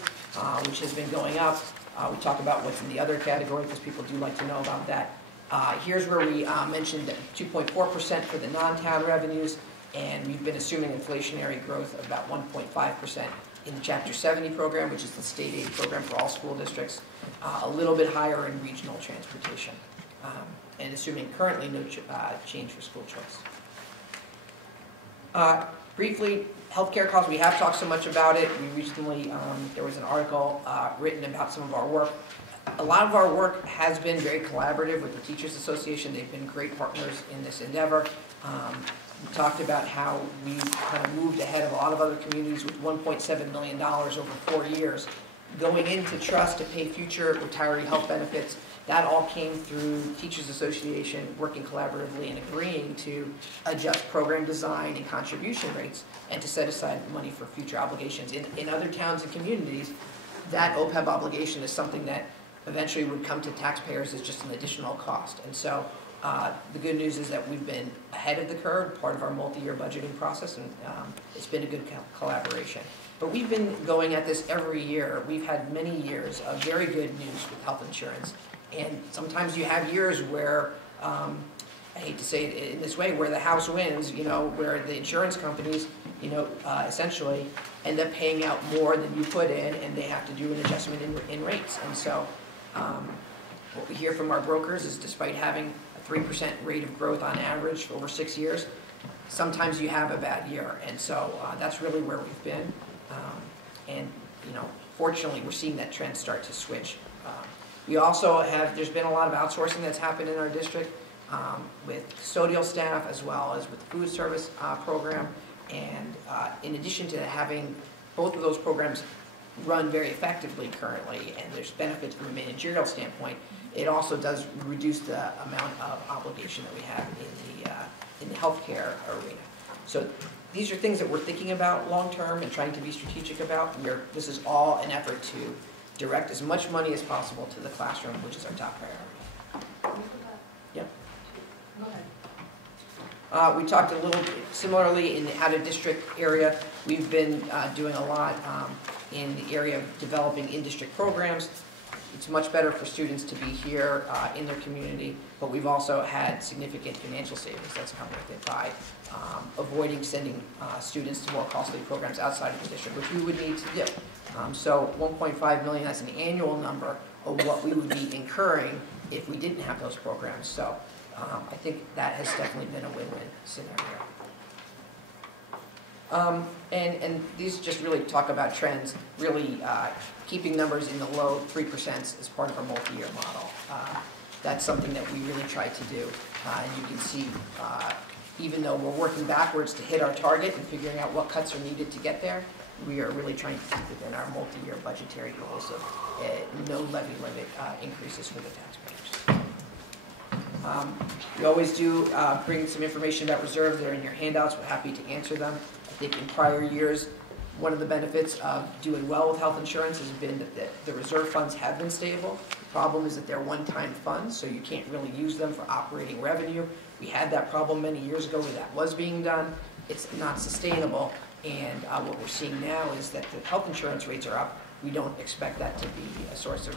which has been going up. We talked about what's in the other category because people do like to know about that. Here's where we mentioned 2.4% for the non-town revenues, and we've been assuming inflationary growth of about 1.5% in the Chapter 70 program, which is the state aid program for all school districts, a little bit higher in regional transportation, and assuming currently no change for school choice. Briefly, healthcare costs, we have talked so much about it. We recently, there was an article written about some of our work. A lot of our work has been very collaborative with the Teachers Association. They've been great partners in this endeavor. We talked about how we kind of moved ahead of a lot of other communities with $1.7 million over 4 years, going into trust to pay future retiree health benefits. That all came through Teachers Association working collaboratively and agreeing to adjust program design and contribution rates and to set aside money for future obligations. In other towns and communities, that OPEB obligation is something that eventually would come to taxpayers as just an additional cost. And so the good news is that we've been ahead of the curve, part of our multi-year budgeting process, and it's been a good collaboration. But we've been going at this every year. We've had many years of very good news with health insurance. And sometimes you have years where, I hate to say it in this way, where the house wins, where the insurance companies, essentially end up paying out more than you put in, and they have to do an adjustment in rates. And so what we hear from our brokers is despite having a 3% rate of growth on average over 6 years, sometimes you have a bad year, and so that's really where we've been. And fortunately, we're seeing that trend start to switch. We also there's been a lot of outsourcing that's happened in our district with custodial staff as well as with the food service program. And in addition to having both of those programs run very effectively currently, and there's benefits from a managerial standpoint, it also does reduce the amount of obligation that we have in the healthcare arena. So these are things that we're thinking about long-term and trying to be strategic about. This is all an effort to direct as much money as possible to the classroom, which is our top priority. Yep. We talked a little bit similarly in the out-of-district area. We've been doing a lot in the area of developing in-district programs. It's much better for students to be here in their community, but we've also had significant financial savings that's come with it by avoiding sending students to more costly programs outside of the district, which we would need to do. So $1.5 million, that's an annual number of what we would be incurring if we didn't have those programs. So I think that has definitely been a win-win scenario. And these just really talk about trends, really keeping numbers in the low 3% as part of our multi-year model. That's something that we really try to do. And you can see, even though we're working backwards to hit our target and figuring out what cuts are needed to get there, we are really trying to keep within our multi-year budgetary goals of no levy limit increases for the taxpayers. We always do bring some information about reserves. They're in your handouts. We're happy to answer them. I think in prior years, one of the benefits of doing well with health insurance has been that the reserve funds have been stable. The problem is that they're one-time funds, so you can't really use them for operating revenue. We had that problem many years ago where that was being done. It's not sustainable, and what we're seeing now is that the health insurance rates are up. We don't expect that to be a source of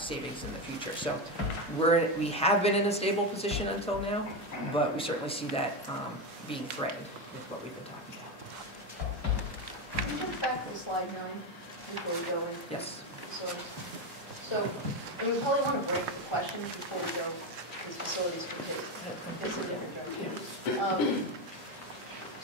savings in the future. So we have been in a stable position until now, but we certainly see that being threatened with what we've been talking about. Can you go back to slide 9 before we go in? Yes. So we probably want to break the questions before we go to these facilities for kids.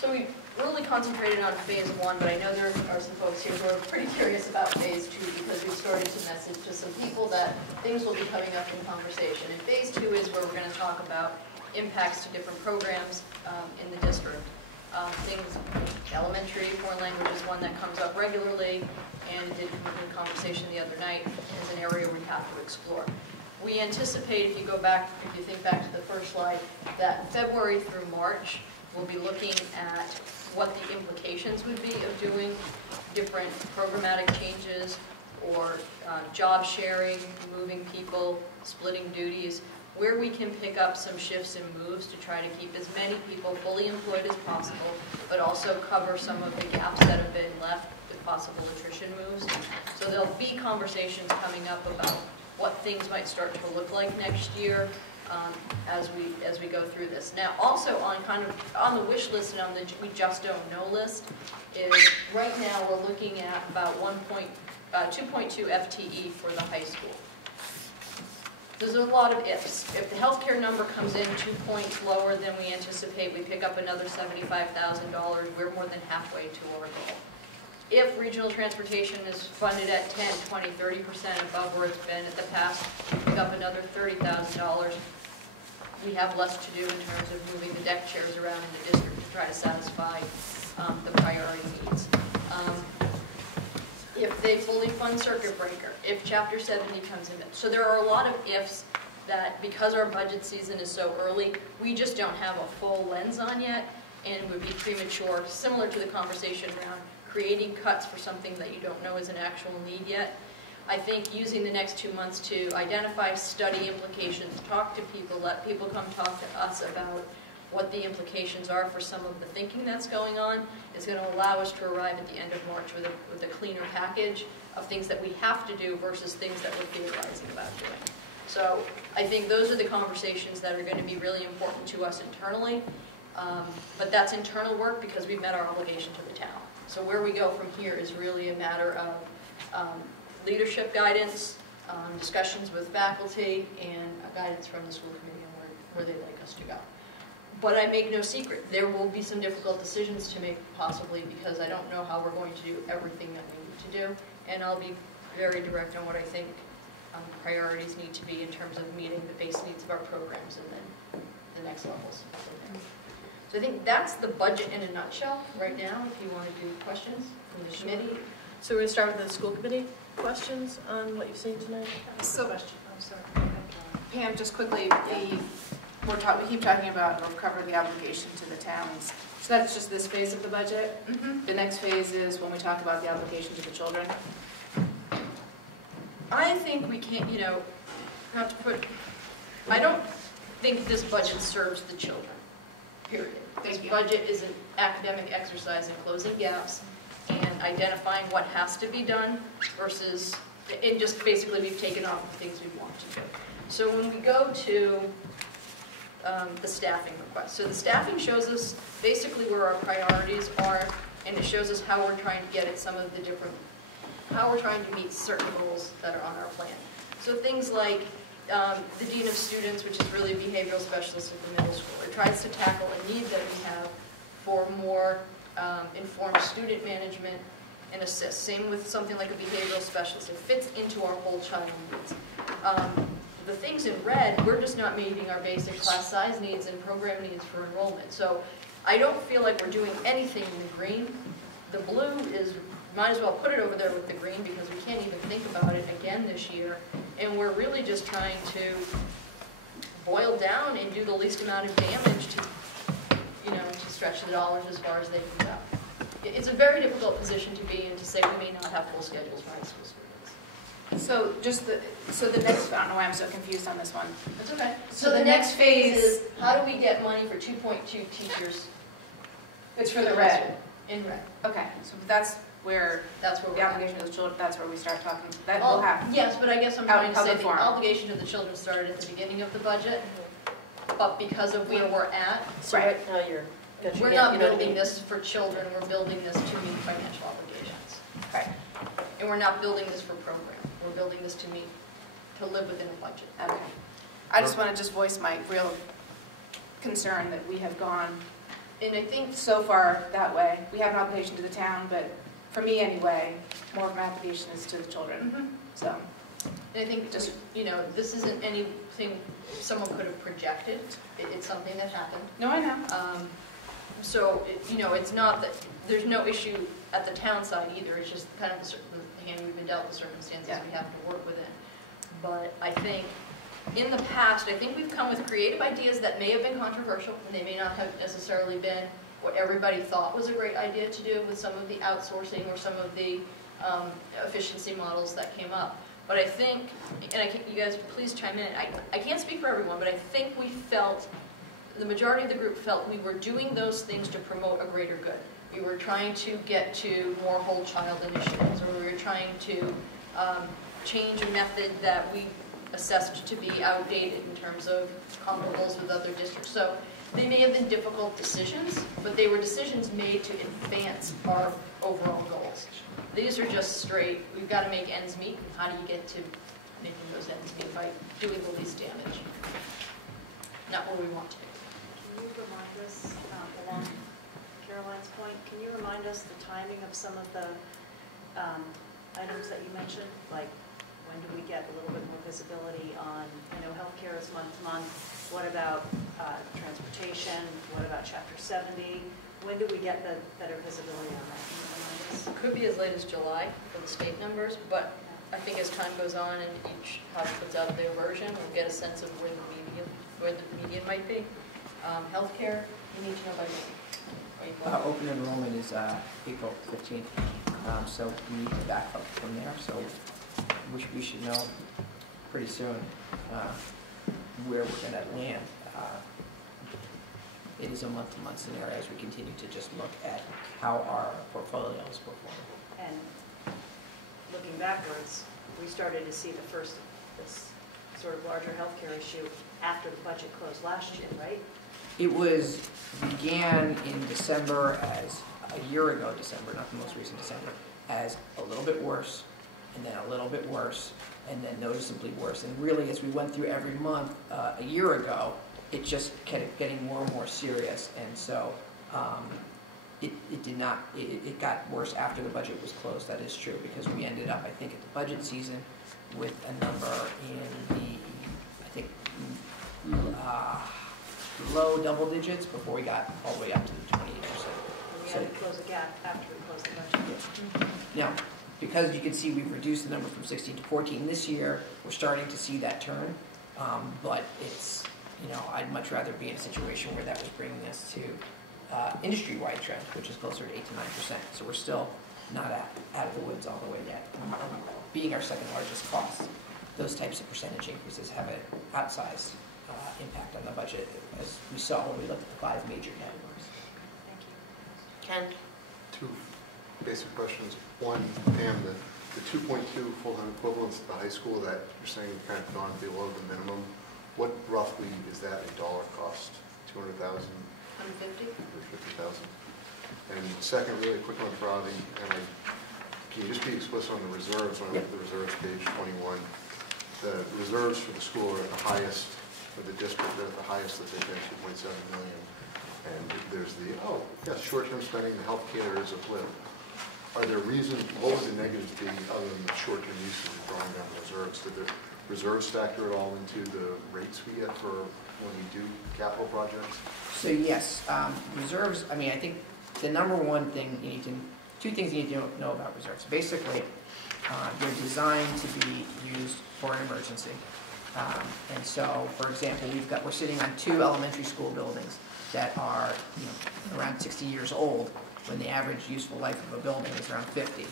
So we really concentrated on phase 1, but I know there are some folks here who are pretty curious about phase 2 because we've started to message to some people that things will be coming up in conversation. And phase 2 is where we're going to talk about impacts to different programs in the district. Things, elementary, foreign language is one that comes up regularly and did come up in conversation the other night as an area we have to explore. We anticipate, if you think back to the first slide, that February through March, we'll be looking at what the implications would be of doing different programmatic changes or job sharing, moving people, splitting duties, where we can pick up some shifts and moves to try to keep as many people fully employed as possible, but also cover some of the gaps that have been left with possible attrition moves. So there'll be conversations coming up about what things might start to look like next year as we go through this. Now, also on the wish list and on the we just don't know list is right now we're looking at about 2.2 FTE for the high school. There's a lot of ifs. If the healthcare number comes in 2 points lower than we anticipate, we pick up another $75,000. We're more than halfway to our goal. If regional transportation is funded at 10, 20, 30% above where it's been in the past, we pick up another $30,000. We have less to do in terms of moving the deck chairs around in the district to try to satisfy the priority needs. If they fully fund circuit breaker, if Chapter 70 comes in. So there are a lot of ifs that, because our budget season is so early, we just don't have a full lens on yet, and would be premature, similar to the conversation around creating cuts for something that you don't know is an actual need yet. I think using the next 2 months to identify, study implications, talk to people, let people come talk to us about what the implications are for some of the thinking that's going on is going to allow us to arrive at the end of March with a cleaner package of things that we have to do versus things that we're theorizing about doing. So I think those are the conversations that are going to be really important to us internally. But that's internal work because we've met our obligation to the town. So where we go from here is really a matter of leadership guidance, discussions with faculty, and guidance from the school committee on where they'd like us to go. But I make no secret, there will be some difficult decisions to make possibly, because I don't know how we're going to do everything that we need to do. And I'll be very direct on what I think priorities need to be in terms of meeting the base needs of our programs and then the next levels. So I think that's the budget in a nutshell right now, if you want to do questions from the committee. So we're going to start with the school committee questions on what you've seen tonight? So, Question, I'm sorry. Pam, just quickly, we keep talking about recover the obligation to the towns. So that's just this phase of the budget? Mm-hmm. The next phase is when we talk about the obligation to the children? I think we can't, I don't think this budget serves the children, period. This budget is an academic exercise in closing gaps and identifying what has to be done versus, and just basically we've taken off the things we want to do. So when we go to the staffing request, so the staffing shows us basically where our priorities are, and it shows us how we're trying to get at some of the different, how we're trying to meet certain goals that are on our plan. So things like the Dean of Students, which is really a behavioral specialist at the middle school. It tries to tackle a need that we have for more informed student management and assist. Same with something like a behavioral specialist. It fits into our whole child needs. The things in red, we're just not meeting our basic class size needs and program needs for enrollment. So I don't feel like we're doing anything in the green. The blue is, might as well put it over there with the green because we can't even think about it again this year. And we're really just trying to boil down and do the least amount of damage to, to stretch the dollars as far as they can go. It's a very difficult position to be in to say we may not have full schedules for high school students. So the next, I don't know why I'm so confused on this one. That's okay. So the next phase is, how do we get money for 2.2 teachers? It's for the red. In red. Okay, so that's where the obligation of the children, that's where we start talking, that will happen. Yes, but I guess I'm trying to say the forum. obligation of the children started at the beginning of the budget, but because of where we're at, So right now we're not building this for children, we're building this to meet financial obligations. Okay. And we're not building this for program, we're building this to live within a budget. Okay. I just want to voice my real concern that we have gone, and I think so far that way. We have an obligation to the town, but for me anyway, more of my obligation is to the children. Mm-hmm. So, and I think just, this isn't anything someone could have projected. It's something that happened. No, I know. So, it's not that, there's no issue at the town side either. It's just kind of the hand we've been dealt, the circumstances we have to work within. But I think in the past, I think we've come with creative ideas that may have been controversial, and they may not have necessarily been what everybody thought was a great idea to do with some of the outsourcing or some of the efficiency models that came up. But I think, and you guys please chime in, I can't speak for everyone, but I think we felt, the majority of the group felt we were doing those things to promote a greater good. We were trying to get to more whole child initiatives, or we were trying to change a method that we assessed to be outdated in terms of comparables with other districts. So they may have been difficult decisions, but they were decisions made to advance our overall goals. These are just straight, we've got to make ends meet, and how do you get to making those ends meet by doing the least damage? Not where we want to be. Can you remind us, along Caroline's point, can you remind us the timing of some of the items that you mentioned? Like, when do we get a little bit more visibility on, healthcare is month to month. What about transportation? What about Chapter 70? When do we get the better visibility on that? Can you remind us? It could be as late as July for the state numbers, but I think as time goes on and each house puts out their version, we'll get a sense of where the median might be. Healthcare, you need to know by when. Open enrollment is April 15th, so we need to back up from there. So we should know pretty soon where we're going to land. It is a month-to-month scenario as we continue to just look at how our portfolio is performing. And looking backwards, we started to see the first of this sort of larger healthcare issue after the budget closed last year, right? It began in December as, a year ago December, not the most recent December, as a little bit worse, and then a little bit worse, and then noticeably worse. And really, as we went through every month, a year ago, it just kept getting more and more serious, and so it did not, it got worse after the budget was closed, that is true, because we ended up, I think, at the budget season with a number in the, I think, low double digits before we got all the way up to the 28%. We had to close a gap after we closed the budget. Now, because you can see we've reduced the number from 16 to 14 this year, we're starting to see that turn, but it's, you know, I'd much rather be in a situation where that was bringing us to industry-wide trend, which is closer to 8 to 9%. So we're still not out of the woods all the way yet. Being our second largest cost, those types of percentage increases have an outsized impact on the budget, as we saw when we looked at the 5 major categories. Thank you. Ken? Two basic questions. One, Pam, the 2.2 full-time equivalents at the high school that you're saying have kind of gone below the minimum, what roughly is that a dollar cost? 200,000? 150? Or 50,000? And second, really quick one for Avi, and can you just be explicit on the reserves? When I look at the reserves, page 21, the reserves for the school are at the highest, for the district, are at the highest that they've been, 2.7 million. And there's the, short-term spending, the health care is a blip. Are there reasons, what would the negatives be other than the short-term uses of drawing down reserves? Did the reserves factor at all into the rates we get for when we do capital projects? So yes, reserves, I mean, I think the number one thing you need to, two things you need to know about reserves. Basically, they're designed to be used for an emergency. And so, for example, we're sitting on 2 elementary school buildings that are, you know, around 60 years old, when the average useful life of a building is around 50.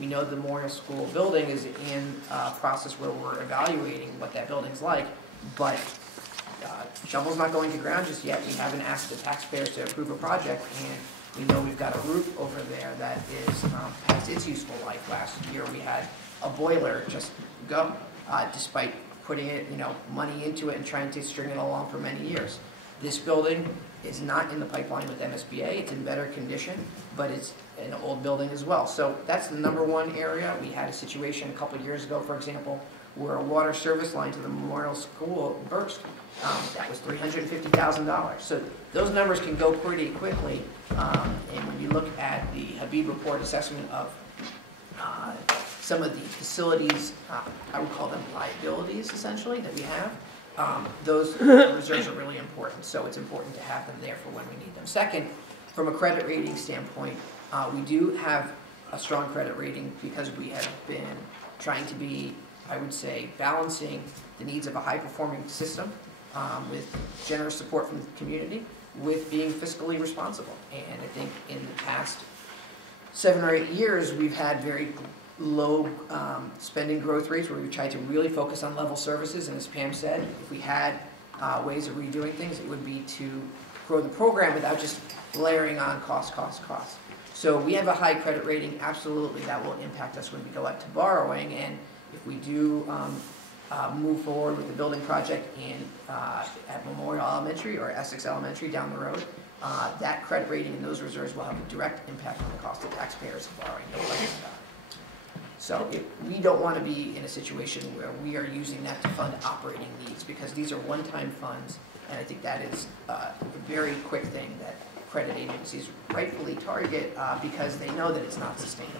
We know the Memorial School building is in a process where we're evaluating what that building's like, but shovel's not going to ground just yet. We haven't asked the taxpayers to approve a project, and we know we've got a roof over there that is past its useful life. Last year we had a boiler just go, despite putting it, you know, money into it and trying to string it along for many years. This building is not in the pipeline with MSBA. It's in better condition, but it's an old building as well. So that's the number one area. We had a situation a couple of years ago, for example, where a water service line to the Memorial School burst. That was $350,000. So those numbers can go pretty quickly. And when you look at the Habib report assessment of some of the facilities, I would call them liabilities, essentially, that we have, those reserves are really important. So it's important to have them there for when we need them. Second, from a credit rating standpoint, we do have a strong credit rating because we have been trying to be, I would say, balancing the needs of a high-performing system with generous support from the community, with being fiscally responsible. And I think in the past 7 or 8 years, we've had very low spending growth rates where we tried to really focus on level services. And as Pam said, if we had ways of redoing things, it would be to grow the program without just layering on cost. So we have a high credit rating. Absolutely, that will impact us when we go out to borrowing. And if we do move forward with the building project at Memorial Elementary or Essex Elementary down the road, that credit rating and those reserves will have a direct impact on the cost of taxpayers of borrowing. No question about it. So we don't want to be in a situation where we are using that to fund operating needs, because these are one-time funds, and I think that is a very quick thing that credit agencies rightfully target because they know that it's not sustainable.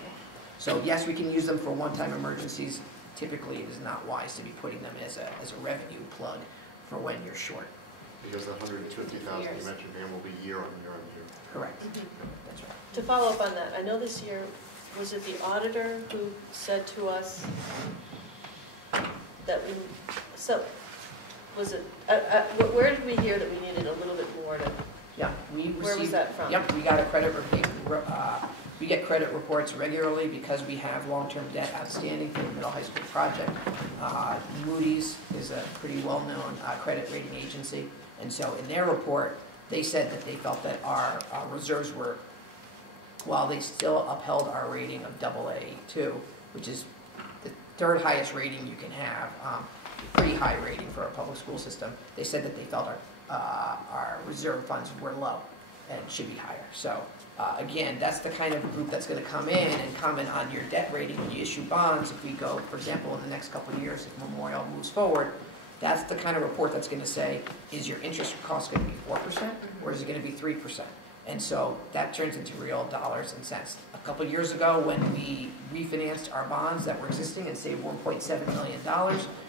So yes, we can use them for one-time emergencies. Typically, it is not wise to be putting them as a revenue plug for when you're short. Because the 150,000 you mentioned, Pam, will be year on year on year. Correct. That's right. To follow up on that, I know this year, was it the auditor who said to us that we, so, was it, where did we hear that we needed a little bit more to, Yeah, we received, where was that from? Yep, we got a credit report. We get credit reports regularly because we have long-term debt outstanding for the middle high school project. Moody's is a pretty well-known credit rating agency, and so in their report, they said that they felt that our reserves were, while they still upheld our rating of AA2, which is the 3rd highest rating you can have, pretty high rating for a public school system, they said that they felt our reserve funds were low and should be higher. So again, that's the kind of group that's going to come in and comment on your debt rating when you issue bonds. If we go, for example, in the next couple of years, if Memorial moves forward, That's the kind of report that's gonna say, is your interest cost gonna be 4%, or is it gonna be 3%? And so that turns into real dollars and cents. A couple years ago, when we refinanced our bonds that were existing and saved $1.7 million,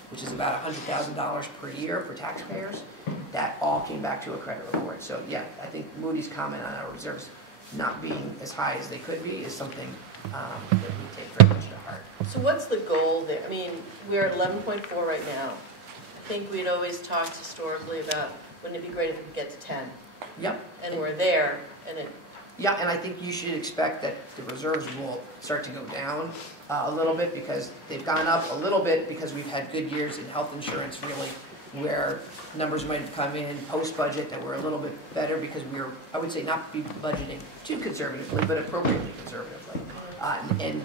which is about $100,000 per year for taxpayers, that all came back to a credit report. So yeah, I think Moody's comment on our reserves not being as high as they could be is something that we take very much to heart. So what's the goal there? I mean, we're at 11.4 right now. I think we'd always talked historically about, wouldn't it be great if we could get to 10? Yep. And we're there, and it... Yeah, and I think you should expect that the reserves will start to go down a little bit, because they've gone up a little bit because we've had good years in health insurance, really, where numbers might have come in post-budget that were a little bit better because we were, I would say, not be budgeting too conservatively, but appropriately conservatively. And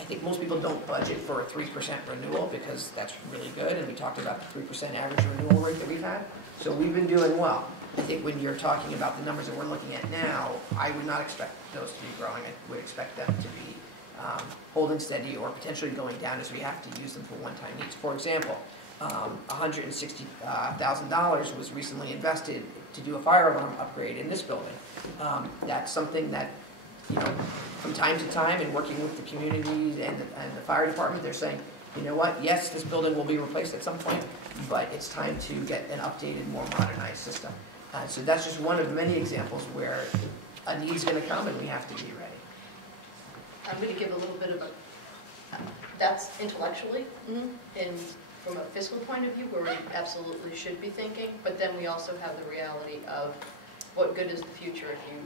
I think most people don't budget for a 3% renewal because that's really good, and we talked about the 3% average renewal rate that we've had. So we've been doing well. I think when you're talking about the numbers that we're looking at now, I would not expect those to be growing. I would expect them to be holding steady or potentially going down as we have to use them for one-time needs. For example, $160,000 was recently invested to do a fire alarm upgrade in this building. That's something that, you know, from time to time, and working with the communities and the fire department, they're saying, you know what, yes, this building will be replaced at some point, but it's time to get an updated, more modernized system. So that's just one of many examples where a need's going to come and we have to be ready. I'm going to give a little bit of a, that's intellectually, and from a fiscal point of view, where we absolutely should be thinking, but then we also have the reality of what good is the future if you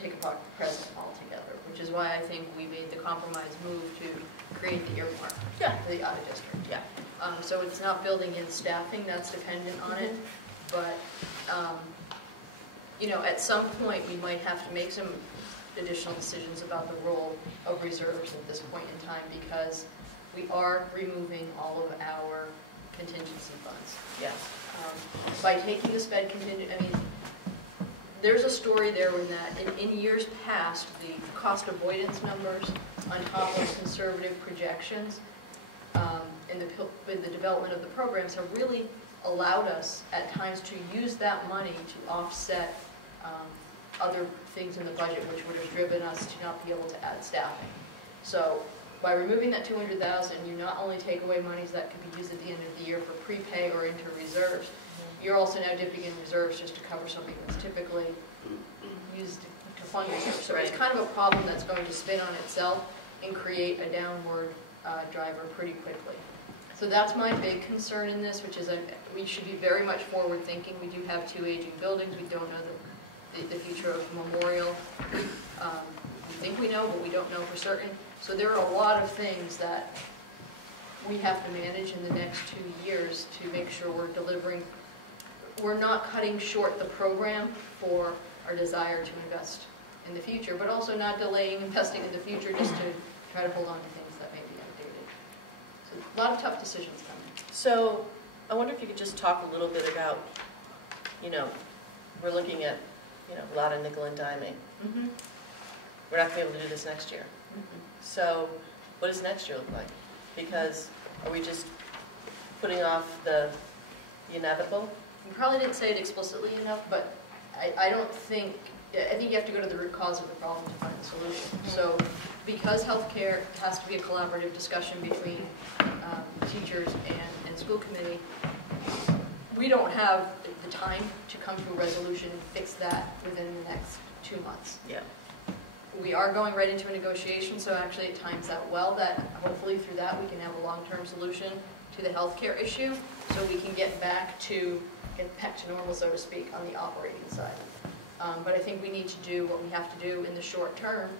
take apart the present altogether, which is why I think we made the compromise move to create the earmark for the out-of-district. Yeah. So it's not building in staffing, that's dependent on it, but you know, at some point we might have to make some additional decisions about the role of reserves at this point in time, because we are removing all of our contingency funds. Yes. By taking the sped contingent, I mean, there's a story there in that in years past, the cost avoidance numbers on top of conservative projections in the development of the programs have really allowed us at times to use that money to offset other things in the budget, which would have driven us to not be able to add staffing. So by removing that $200,000, you not only take away monies that could be used at the end of the year for prepay or into reserves, you're also now dipping in reserves just to cover something that's typically used to fund reserves. So it's kind of a problem that's going to spin on itself and create a downward driver pretty quickly. So that's my big concern in this, which is we should be very much forward thinking. We do have 2 aging buildings. We don't know the future of Memorial. We think we know, but we don't know for certain. So there are a lot of things that we have to manage in the next 2 years to make sure we're delivering. We're not cutting short the program for our desire to invest in the future, but also not delaying investing in the future just to try to hold on to things that may be outdated. So a lot of tough decisions coming. So I wonder if you could just talk a little bit about, you know, we're looking at, you know, a lot of nickel and diming. We're not going to be able to do this next year. So what does next year look like? Because are we just putting off the inevitable? You probably didn't say it explicitly enough, but I think you have to go to the root cause of the problem to find a solution. So because healthcare has to be a collaborative discussion between teachers and school committee, we don't have the time to come to a resolution and fix that within the next 2 months. Yeah. We are going right into a negotiation, so actually it times out well that hopefully through that we can have a long-term solution to the healthcare issue, so we can get back to normal, so to speak, on the operating side. But I think we need to do what we have to do in the short term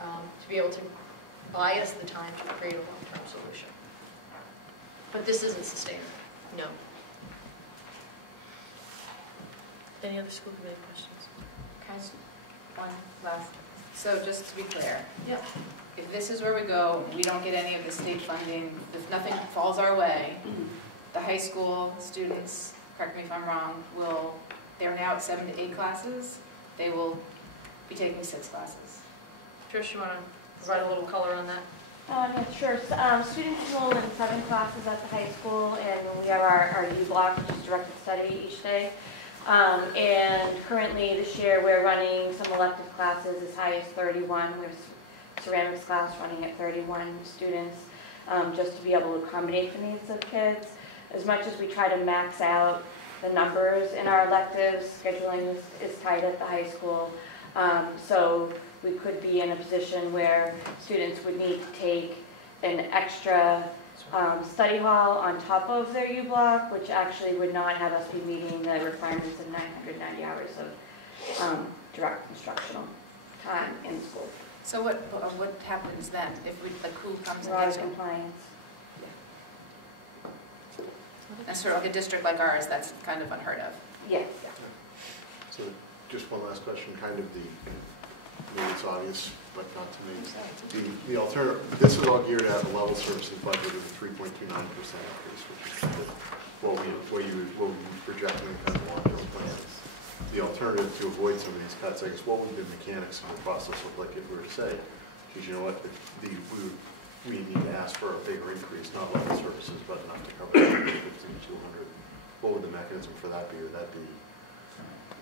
to be able to buy us the time to create a long-term solution. But this isn't sustainable. No. Any other school committee questions? Can I just, one last, so just to be clear, Yeah. if this is where we go, we don't get any of the state funding, if nothing falls our way, the high school students, correct me if I'm wrong, they're now at 7 to 8 classes, they will be taking 6 classes. Trish, you want to provide a little color on that? Yeah, sure. Students enroll in 7 classes at the high school, and we have our U block, which is directed study each day. And currently this year we're running some elective classes as high as 31. We have a ceramics class running at 31 students, just to be able to accommodate the needs of kids. As much as we try to max out the numbers in our electives, scheduling is tight at the high school. So we could be in a position where students would need to take an extra study hall on top of their U block, which actually would not have us be meeting the requirements of 990 hours of direct instructional time in school. So what happens then if we, like, who comes and Rod gets it? compliance. And sort of like a district like ours, that's kind of unheard of. Yes. So just one last question, kind of maybe it's obvious, but not to me. The alternative, this is all geared at a level services budget of a 3.29% increase, which is kind of what you project in kind of long-term plans. The alternative to avoid some of these cuts, I guess, what would the mechanics of the process look like if we were to say, because you know what, we need to ask for a bigger increase, not level services, but enough to cover 150 to 200. What would the mechanism for that be? Would that be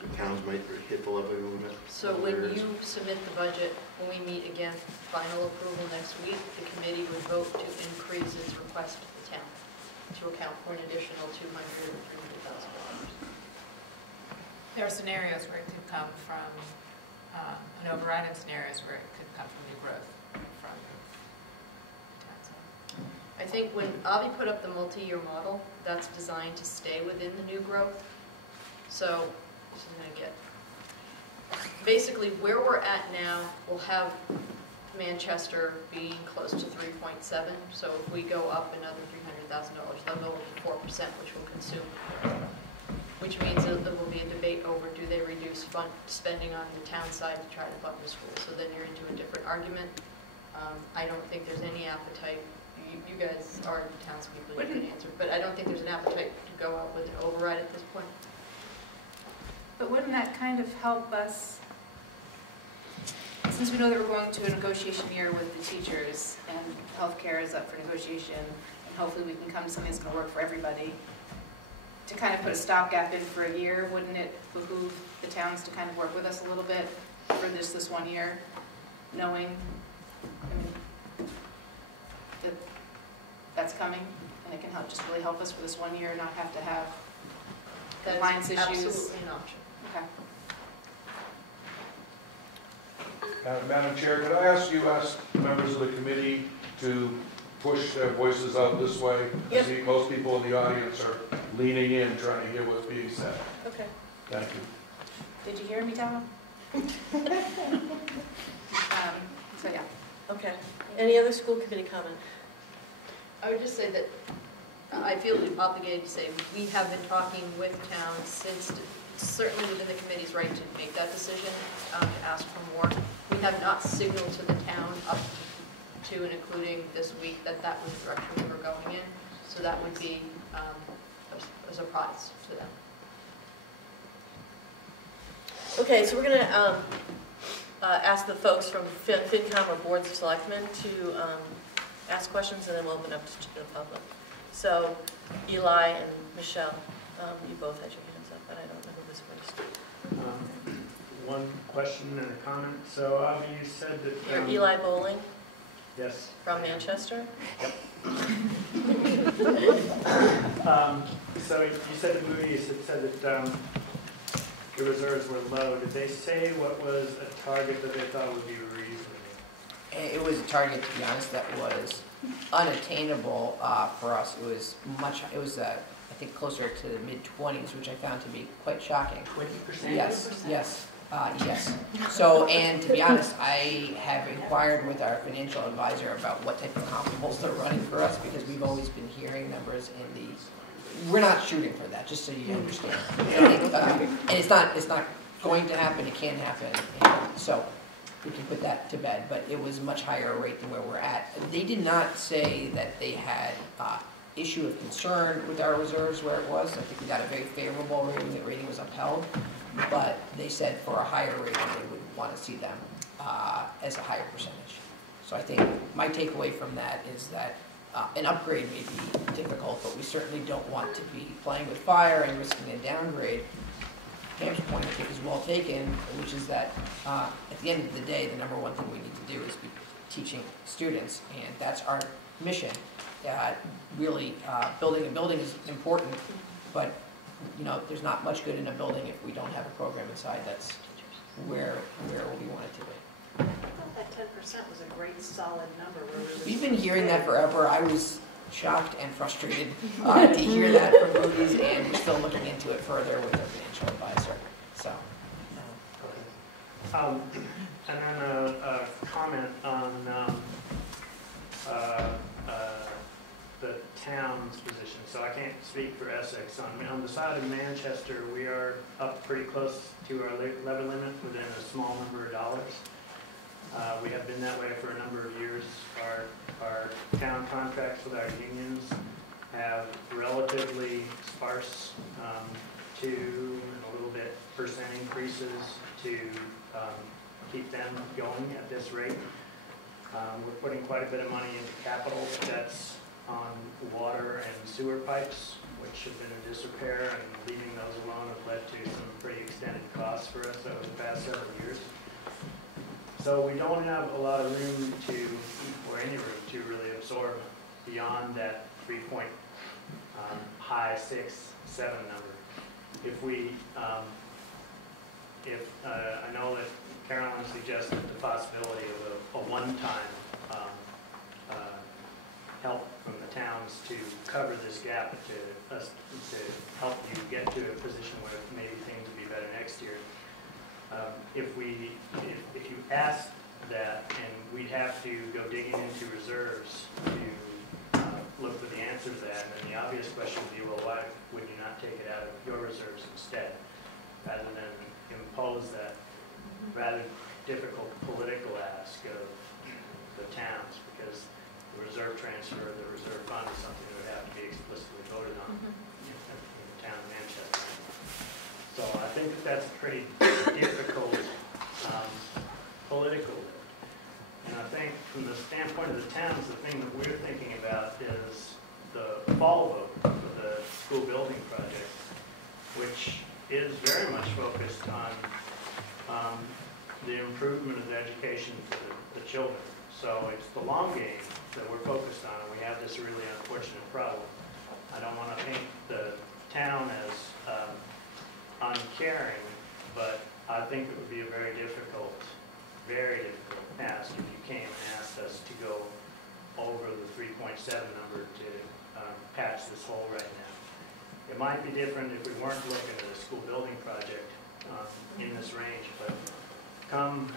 the towns might hit the levy limit? So when you submit the budget, when we meet again, final approval next week, the committee would vote to increase its request to the town to account for an additional $200,000 or $300,000. There are scenarios where it could come from, an override, and scenarios where it could come from new growth from the town side. I think when Avi put up the multi-year model, that's designed to stay within the new growth. So this is going to get, basically where we're at now, we'll have Manchester being close to 3.7. So if we go up another $300,000, they'll go over 4%, which will consume. Which means that there will be a debate over, do they reduce spending on the town side to try to fund the school? So then you're into a different argument. I don't think there's any appetite. You guys are townspeople, you can answer, but I don't think there's an appetite to go out with an override at this point. But wouldn't that kind of help us, since we know that we're going to a negotiation year with the teachers and healthcare is up for negotiation, and hopefully we can come to something that's going to work for everybody, to kind of put a stopgap in for a year, wouldn't it behoove the towns to kind of work with us a little bit for this 1 year, knowing, I mean, that that's coming, and it can help, just really help us for this 1 year, not have to have compliance issues? Absolutely an option. Okay. Madam Chair, could I ask members of the committee to push their voices out this way? Yep. I see most people in the audience are leaning in, trying to hear what's being said. Okay. Thank you. Did you hear me, Tom? So yeah. Okay. Any other school committee comment? I would just say that I feel obligated to say we have been talking with towns since, certainly within the committee's right to make that decision, to ask for more. We have not signaled to the town up to and including this week that that was the direction we were going in. So that would be a surprise to them. Okay, so we're going to ask the folks from FinCom or Boards of Selectmen to ask questions, and then we'll open up to the public. So Eli and Michelle, you both had your hands up, but I don't know who was first. One question and a comment. So Avi, you said that... You're Eli Bowling? Yes. From Manchester? Yep. So you said that Moody's had said that the reserves were low. Did they say what was a target that they thought would be reasonable? It was a target, to be honest, that was unattainable for us. It was I think, closer to the mid-20s, which I found to be quite shocking. 20%? Yes, yes. Yes. So, and to be honest, I have inquired with our financial advisor about what type of comparables they're running for us, because we've always been hearing numbers in the, we're not shooting for that, just so you understand. And it's not going to happen, it can happen, and so we can put that to bed, but it was a much higher rate than where we're at. They did not say that they had issue of concern with our reserves where it was. I think we got a very favorable rating, the rating was upheld, but they said for a higher rating they would want to see them as a higher percentage. So I think my takeaway from that is that an upgrade may be difficult, but we certainly don't want to be playing with fire and risking a downgrade. Pam's point, I think, is well taken, which is that at the end of the day, the number one thing we need to do is be teaching students, and that's our mission. Really, building a building is important, but there's not much good in a building if we don't have a program inside that's where we want it to be. I thought that 10% was a great solid number. We've been hearing that forever. I was shocked and frustrated to hear that from Moody's, and we're still looking into it further with our financial advisor. So. And then a comment on the town's position. So I can't speak for Essex. On the side of Manchester, we are up pretty close to our levy limit within a small number of dollars. We have been that way for a number of years. Our town contracts with our unions have relatively sparse to a little bit percent increases to keep them going at this rate. We're putting quite a bit of money into capital that's on water and sewer pipes, which have been in disrepair, and leaving those alone have led to some pretty extended costs for us over the past several years. So we don't have a lot of room to, or any room to really absorb beyond that 3-point high 6, 7 number. If we, I know that Carolyn suggested the possibility of a one-time help from the towns to cover this gap to help you get to a position where maybe things will be better next year. If you ask that, and we'd have to go digging into reserves to look for the answer to that, and then the obvious question would be, well, why would you not take it out of your reserves instead, rather than impose that rather difficult political ask of the towns, because the reserve transfer, the reserve fund is something that would have to be explicitly voted on in the town of Manchester. So I think that that's a pretty difficult political lift. And I think from the standpoint of the towns, the thing that we're thinking about is the fall vote for the school building project, which is very much focused on the improvement of the education for the children. So it's the long game that we're focused on, and we have this really unfortunate problem. I don't want to paint the town as uncaring, but I think it would be a very difficult ask if you came and asked us to go over the 3.7 number to patch this hole right now. It might be different if we weren't looking at a school building project in this range, but come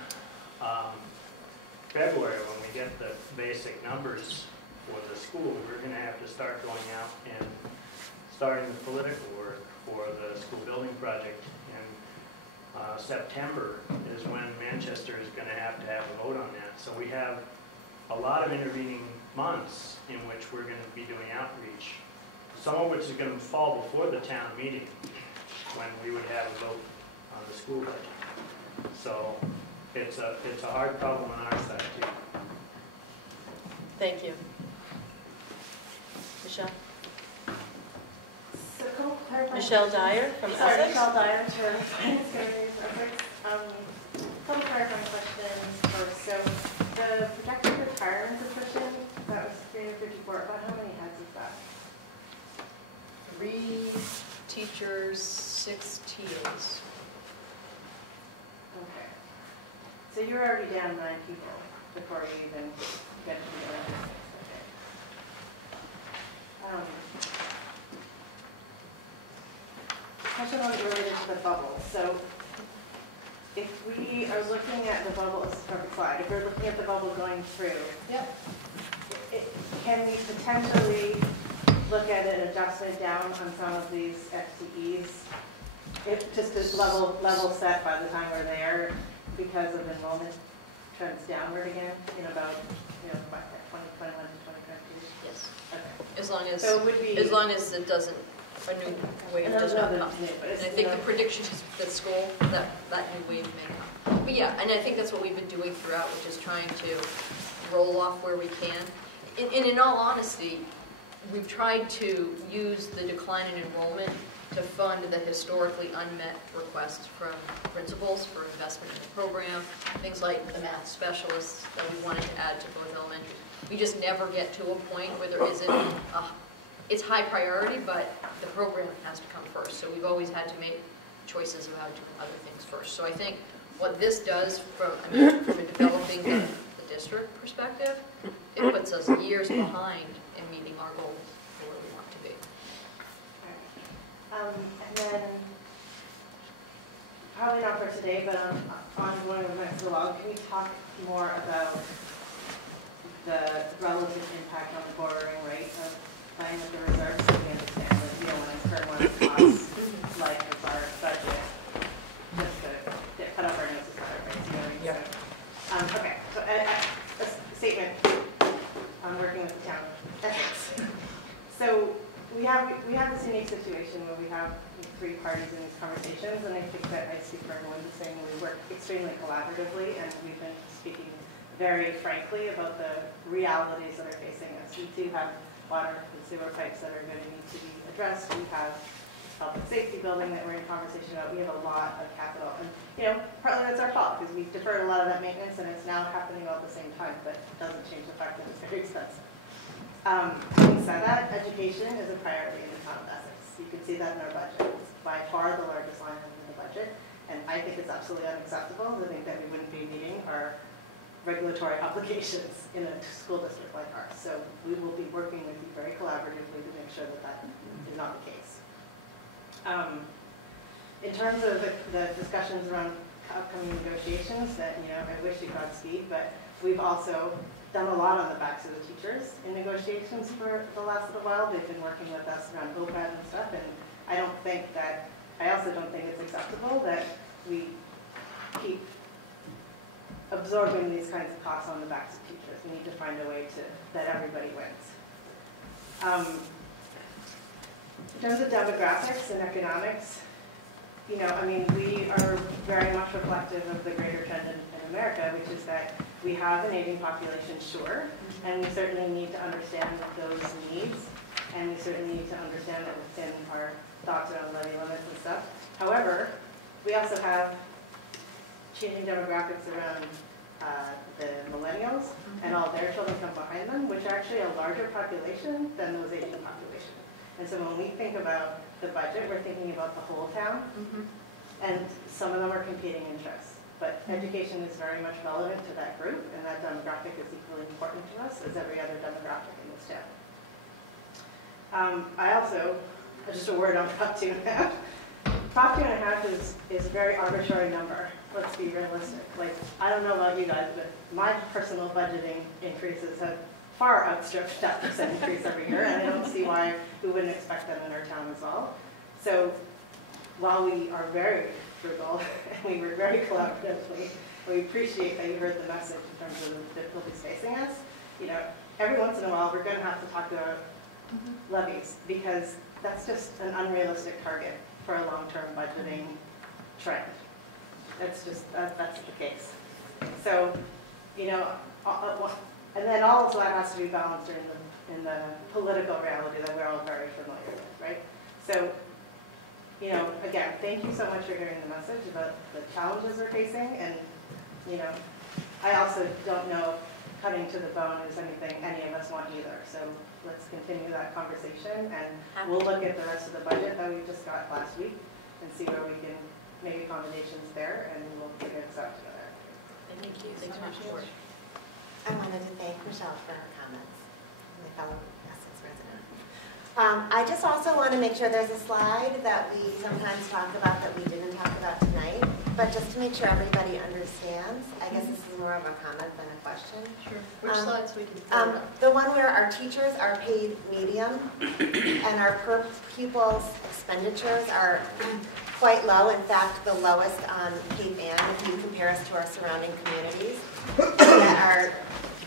February, when we get the basic numbers for the school, we're going to have to start going out and starting the political work for the school building project. And September is when Manchester is going to have a vote on that. So we have a lot of intervening months in which we're going to be doing outreach, some of which is going to fall before the town meeting when we would have a vote on the school budget. So it's a hard problem on our side too. Thank you. Michelle? So Michelle Dyer from Essex. Michelle Dyer, Chair of Finance Committee for Essex. Couple clarifying questions first. So the projected retirement position, that was 354, about how many heads is that? 3 teachers, 6 TAs. Okay. So you're already down 9 people before you even get to the other 6. Okay. Question on related to the bubble. So if we are looking at the bubble, this is a perfect slide, if we're looking at the bubble going through, Yep. Can we potentially look at an adjustment down on some of these FTEs? Just as level set by the time we're there because of enrollment trends downward again in about, by 2021 to 2022? Yes. Okay. As long as, So it would be, as long as it doesn't, a new wave does not come. And I think the prediction is that school, that new wave may come. But yeah, and I think that's what we've been doing throughout, which is trying to roll off where we can. And in all honesty, we've tried to use the decline in enrollment to fund the historically unmet requests from principals for investment in the program, things like the math specialists that we wanted to add to both elementaries. We just never get to a point where there isn't it's high priority, but the program has to come first. So we've always had to make choices about doing other things first. So I think what this does from a developing the district perspective, it puts us years behind in meeting our goals for where we want to be. And then, probably not for today, but on one of the next vlog, can we talk more about the relative impact on the borrowing rate of playing with the reserves, so we understand that we don't want to incur one costs like with our budget, just to put up our noses at everybody, you know what I mean? Yeah. So, okay, so a statement, I'm working with the town of Essex. So we have this unique situation where we have three parties in these conversations, and I think that I speak for everyone saying we work extremely collaboratively, and we've been speaking very frankly about the realities that are facing us. We do have water and sewer pipes that are going to need to be addressed. We have public safety building that we're in conversation about. We have a lot of capital, and partly that's our fault because we've deferred a lot of that maintenance, and it's now happening all at the same time, but it doesn't change the fact that it's very expensive. Having said that, education is a priority in the town of Essex. You can see that in our budget. It's by far the largest line in the budget, and I think it's absolutely unacceptable to think that we wouldn't be meeting our regulatory obligations in a school district like ours. So we will be working with you very collaboratively to make sure that that is not the case. In terms of the discussions around upcoming negotiations, that I wish you Godspeed, but we've also done a lot on the backs of the teachers in negotiations for the last little while. They've been working with us around OPED and stuff, and I also don't think it's acceptable that we keep absorbing these kinds of costs on the backs of teachers. We need to find a way that everybody wins. In terms of demographics and economics, we are very much reflective of the greater trend in America, which is that we have an aging population, sure, and we certainly need to understand those needs, and we certainly need to understand it within our thoughts around levy limits and stuff. However, we also have changing demographics around the millennials, and all their children come behind them, which are actually a larger population than those aging population. And so when we think about the budget, we're thinking about the whole town, and some of them are competing interests. But education is very much relevant to that group, and that demographic is equally important to us as every other demographic in this town. Just a word on Prop 2.5. Prop 2.5 is a very arbitrary number. Let's be realistic. I don't know about you guys, but my personal budgeting increases have far outstripped that % increase every year, and I don't see why we wouldn't expect them in our town as well. So while we are very frugal and we work very collaboratively, we appreciate that you heard the message in terms of the difficulties facing us. Every once in a while we're going to have to talk about levies, because that's just an unrealistic target for a long-term budgeting trend. That's the case. So, and then all of that has to be balanced in the political reality that we're all very familiar with, right? So, again, thank you so much for hearing the message about the challenges we're facing, and, I also don't know if cutting to the bone is anything any of us want either. So let's continue that conversation, and we'll look at the rest of the budget that we just got last week and see where we can make accommodations there, and we'll figure this out together. Thank you. Thanks so much for it. I wanted to thank Michelle for her comments, my fellow Essex resident. I just also want to make sure there's a slide that we sometimes talk about that we didn't talk about tonight, but just to make sure everybody understands, I guess this is more of a comment than a question. Sure. Which slides we can the one where our teachers are paid medium and our per pupils expenditures are quite low, in fact the lowest on Cape Ann if you compare us to our surrounding communities. That our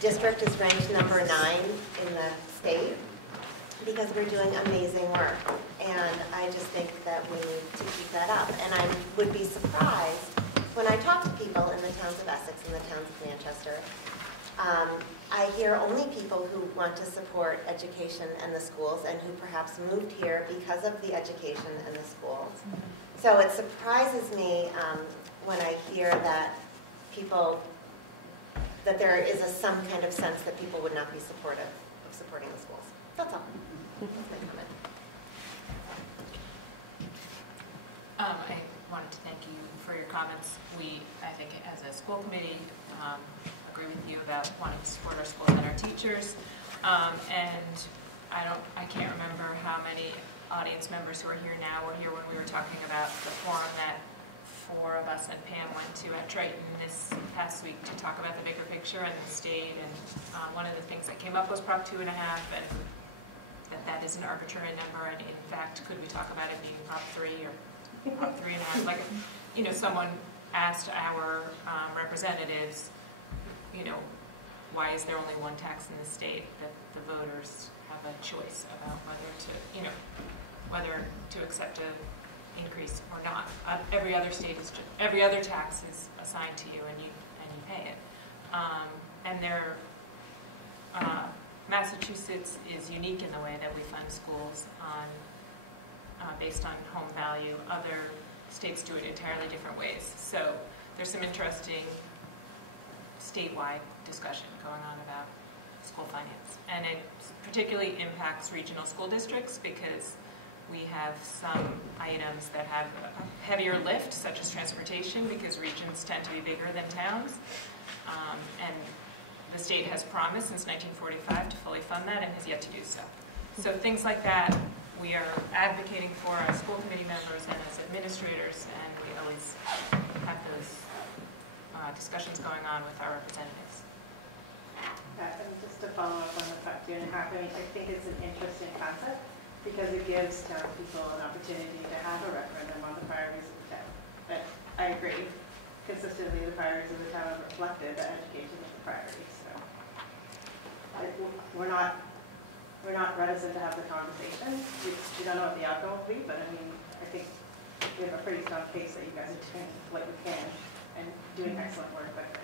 district is ranked number 9 in the state because we're doing amazing work, and I just think that we need to keep that up. And I would be surprised when I talk to people in the towns of Essex and the towns of Manchester I hear only people who want to support education and the schools and who perhaps moved here because of the education and the schools. So it surprises me when I hear that that there is some kind of sense that people would not be supportive of supporting the schools. That's all. That's my comment. I wanted to thank you for your comments. I think as a school committee, agree with you about wanting to support our schools and our teachers. And I can't remember how many audience members who are here now were here when we were talking about the forum that 4 of us and Pam went to at Triton this past week to talk about the bigger picture and the state. And one of the things that came up was Prop 2.5, and that is an arbitrary number. And in fact, could we talk about it being Prop 3 or Prop 3.5? Like, someone asked our representatives, why is there only one tax in the state, that the voters have a choice about whether to accept an increase or not. Every other tax is assigned to you and you pay it. Massachusetts is unique in the way that we fund schools based on home value. Other states do it entirely different ways. So there's some interesting statewide discussion going on about school finance. And it particularly impacts regional school districts because we have some items that have a heavier lift, such as transportation, because regions tend to be bigger than towns. And the state has promised since 1945 to fully fund that and has yet to do so. So things like that we are advocating for as school committee members and as administrators, and we always have those discussions going on with our representatives. And just to follow up on the Prop 2.5, I think it's an interesting concept because it gives town people an opportunity to have a referendum on the priorities of the town. But I agree, consistently the priorities of the town have reflected that education is the priority. So we're not reticent to have the conversation. We don't know what the outcome will be, but I mean, I think we have a pretty strong case that you guys are doing what you can and doing excellent work with it.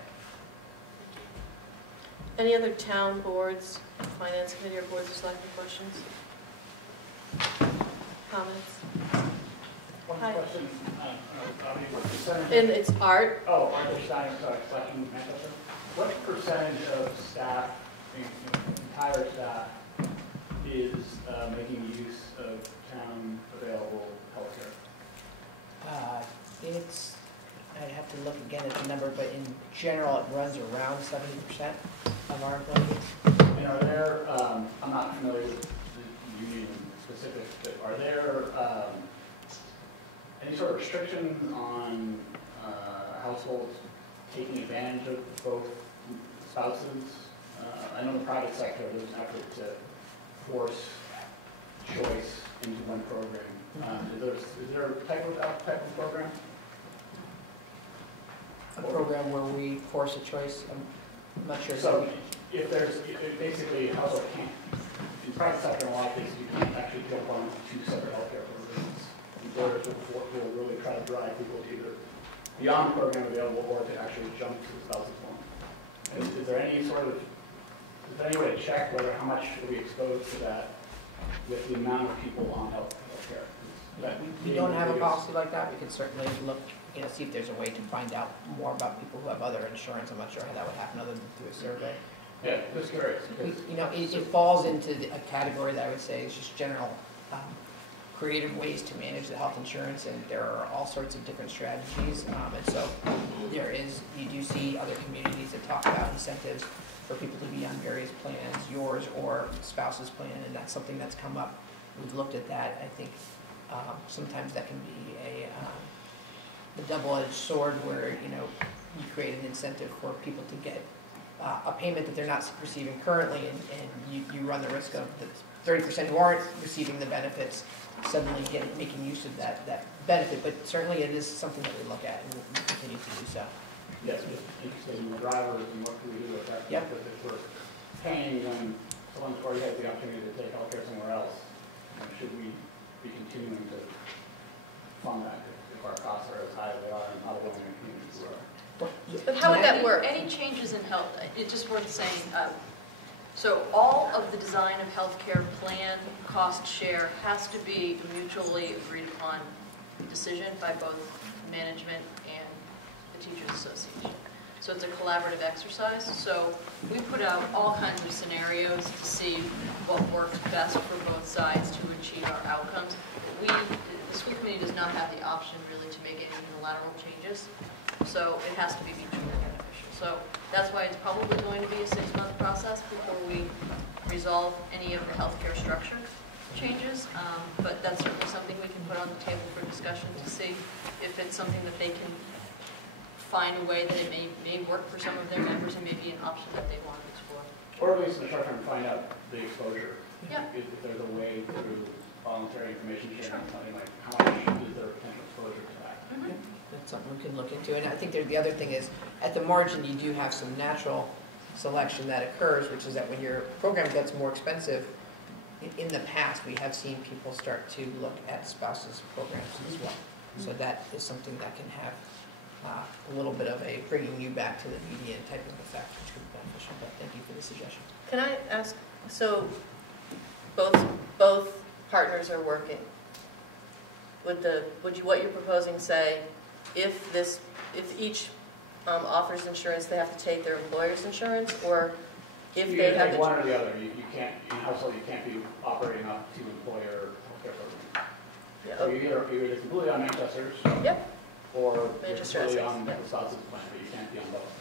Any other town boards, finance committee or boards of selectmen questions? Comments? One Hi. question, what percentage? And it's Art. Oh, Art Stein, selectman Manchester. What percentage of staff, entire staff, is making use of town available healthcare? I'd have to look again at the number, but in general, it runs around 70% of our employees. And are there, I'm not familiar with the union specifics, but are there any sort of restrictions on households taking advantage of both spouses? I know in the private sector there's an effort to force choice into one program. Is there a type of program? A program where we force a choice? I'm not sure. So if basically a household can't, in the private sector in a lot of cases, you can't actually jump on 2 separate healthcare programs. Employers will really try to drive people to either beyond the program available or to actually jump to the spouse's one. Is there any way to check how much are we exposed to that with the amount of people on healthcare? We don't have a policy like that. We can certainly look, see if there's a way to find out more about people who have other insurance. I'm not sure how that would happen other than through a survey. Yeah, just curious. It falls into a category that I would say is just general creative ways to manage the health insurance, and there are all sorts of different strategies. And so you do see other communities that talk about incentives for people to be on various plans, yours or spouse's plan, and that's something that's come up. We've looked at that. I think sometimes that can be a double-edged sword where you create an incentive for people to get a payment that they're not receiving currently, and you run the risk of the 30% who aren't receiving the benefits suddenly making use of that benefit. But certainly it is something that we look at and we'll continue to do so. Yes, just interested in the drivers and what can we do with that. Yep. Because if we're paying when someone's already had the opportunity to take healthcare somewhere else, should we be continuing to fund that if our costs are as high as they are in other communities? But how would that work? Any changes in health, it's just worth saying, so all of the design of healthcare plan, cost share, has to be a mutually agreed upon decision by both management and the Teachers Association. So it's a collaborative exercise. So we put out all kinds of scenarios to see what works best for both sides to achieve our outcomes. The school committee does not have the option really to make any unilateral changes. So it has to be mutually beneficial. So that's why it's probably going to be a 6-month process before we resolve any of the healthcare structure changes. But that's certainly something we can put on the table for discussion to see if it's something that they can find a way that it may work for some of their members and may be an option that they want to explore. Or at least in the short term, find out the exposure. Yeah. If there's a way through voluntary information sharing, something like how much is their potential exposure to that. Mm-hmm. That's something we can look into. And I think the other thing is, at the margin, you do have some natural selection that occurs, which is that when your program gets more expensive, in the past, we have seen people start to look at spouses programs as well. So that is something that can have a little bit of a bringing you back to the median type of effect, which could be beneficial. But thank you for the suggestion. Can I ask, so both partners are working. Would what you're proposing say, if each offers insurance, they have to take their employer's insurance, or if you they have take one or the other, you can't in household you can't be operating up to employer healthcare program. Yeah. So you're either completely on Manchester's, Yep. or Manchester you're completely Essex, on yep. the spouse's plan, but you can't be on both.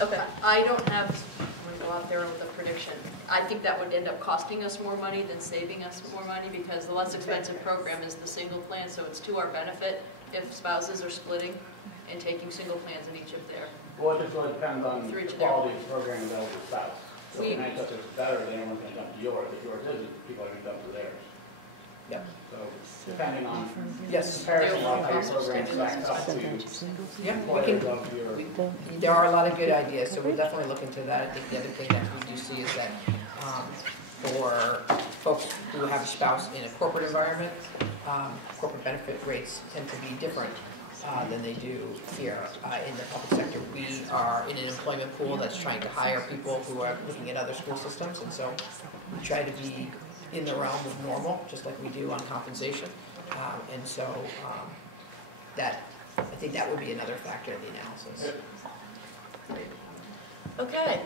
Okay. I don't have, I'm going to go out there with a prediction. I think that would end up costing us more money than saving us more money, because the less expensive program is the single plan, so it's to our benefit if spouses are splitting and taking single plans in each of their. Well, it just really depends on Through the each of their- quality of the program available to spouse. So if Manchester's better, then everyone's going to jump to yours. If yours isn't, people are going to jump to theirs. Yep. So depending on Yes. comparison of how your program stacks up to Yeah, employers of your. there are a lot of good ideas, so we'll definitely look into that. I think the other thing that we do see is that for folks who have a spouse in a corporate environment, corporate benefit rates tend to be different than they do here in the public sector. We are in an employment pool that's trying to hire people who are looking at other school systems, and so we try to be in the realm of normal, just like we do on compensation. And so I think that would be another factor in the analysis. Okay.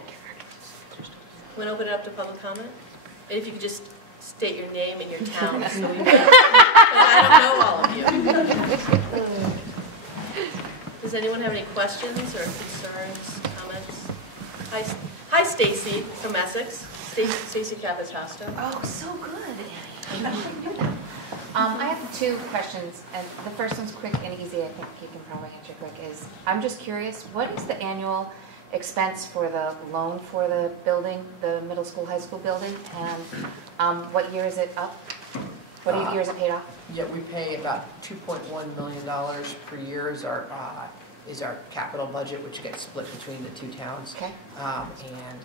Want to open it up to public comment? And if you could just state your name and your town, so we know. 'Cause I don't know all of you. Does anyone have any questions or concerns, comments? Hi, Stacy from Essex. Stacy Capitasto. Oh, so good. I have 2 questions, and the first one's quick and easy. I think you can probably answer quick. Is I'm just curious, what is the annual expense for the loan for the building, the middle school, high school building, and what year is it up? What year is it paid off? Yeah, we pay about $2.1 million per year is our capital budget, which gets split between the 2 towns. Okay. And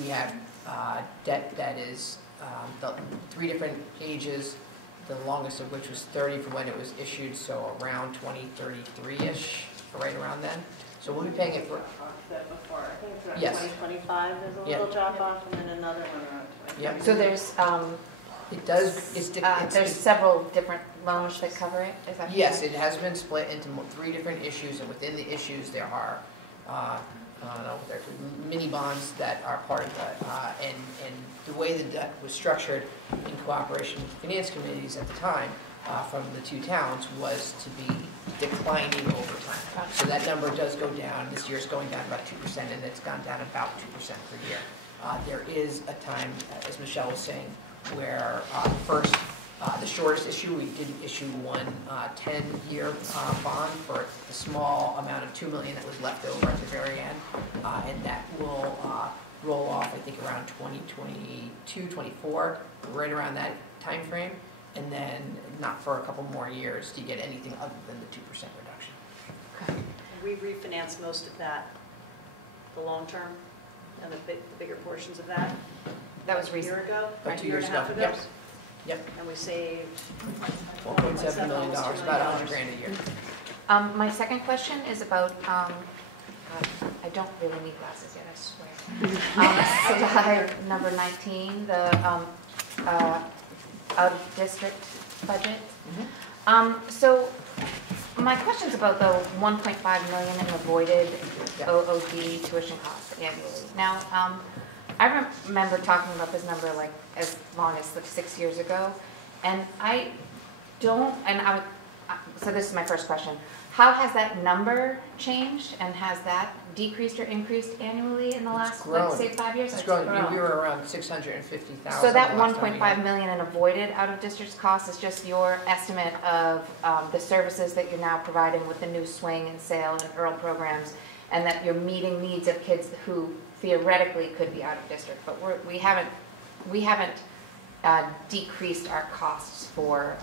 we have debt that is the 3 different ages, the longest of which was 30 from when it was issued, so around 2033-ish, right around then. So we'll be paying it for. Before. I think it's around Yes. 2025, there's a little drop off, and then another one around 2025. Yep. So there's It does. there's several different loans that cover it. Is that Yes, it has been split into 3 different issues, and within the issues there are there's mini bonds that are part of that, and the way the debt was structured in cooperation with the finance committees at the time from the 2 towns was to be declining over time. So that number does go down. This year's going down about 2%, and it's gone down about 2% per year. There is a time, as Michelle was saying, where the shortest issue, we didn't issue one 10-year bond for the small amount of $2 million that was left over at the very end, and that will roll off, I think, around 2022, 24, right around that time frame, and then not for a couple more years to get anything other than the 2% reduction. Okay. We refinanced most of that, the long term, and the bigger portions of that. That was a year ago, About 2 year years and a half ago. ago. Yep. And we saved $1.7 million, about $100,000 a year. My second question is about don't really need glasses yet, I swear. Slide number 19, the out-of-district budget. So my question's about the 1.5 million in avoided OOD tuition costs annually. Now, I remember talking about this number like as long as like 6 years ago, and I don't, so this is my first question. How has that number changed, and has that decreased or increased annually in the last, like, say, 5 years? It's grown. We were around 650,000. So that 1.5 million in avoided out-of-district costs is just your estimate of the services that you're now providing with the new swing and sail and Earl programs, and that you're meeting needs of kids who theoretically could be out of district, but we haven't decreased our costs for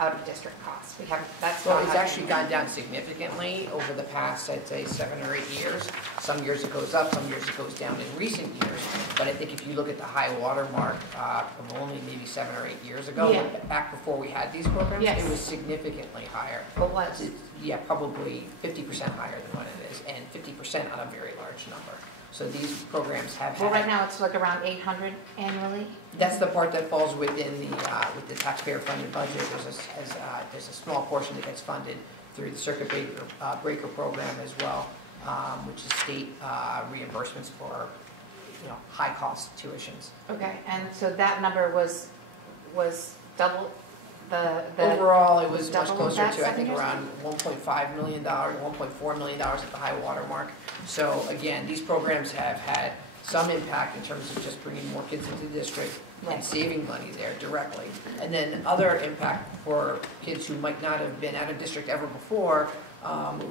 out-of-district costs. We haven't. That's well, it's actually gone down significantly over the past, I'd say, 7 or 8 years. Some years it goes up, some years it goes down in recent years. But I think if you look at the high water mark of only maybe 7 or 8 years ago, back before we had these programs, it was significantly higher. What was? Yeah, probably 50% higher than what it is, and 50% on a very large number. So these programs have well, right now it's like around 800 annually. That's the part that falls within the with the taxpayer-funded budget. There's a small portion that gets funded through the circuit breaker program as well, which is state reimbursements for high-cost tuitions. Okay, and so that number was double the overall. It was much closer to, I think, around $1.5 million, $1.4 million at the high water mark. So again, these programs have had some impact in terms of just bringing more kids into the district and saving money there directly. And then other impact for kids who might not have been out of district ever before,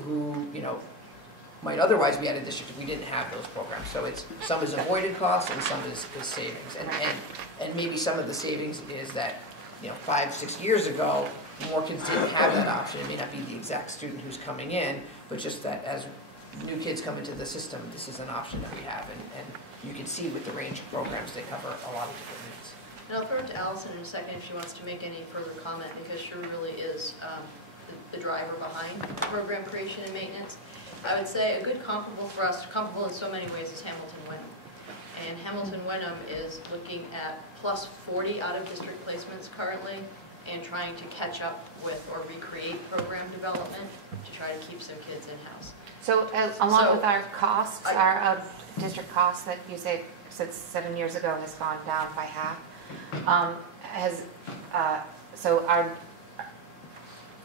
who might otherwise be out of district if we didn't have those programs. So it's some is avoided costs and some is savings. And maybe some of the savings is that 5, 6 years ago, more kids didn't have that option. It may not be the exact student who's coming in, but just that as new kids come into the system, this is an option that we have. And you can see with the range of programs, they cover a lot of different needs. And I'll throw it to Allison in a second if she wants to make any further comment, because she really is the driver behind program creation and maintenance. I would say a good comparable for us, comparable in so many ways, is Hamilton-Wenham. And Hamilton-Wenham is looking at plus 40 out-of-district placements currently and trying to catch up with or recreate program development to try to keep some kids in-house. So along with our costs, our out-of-district costs that you say since 7 years ago has gone down by half,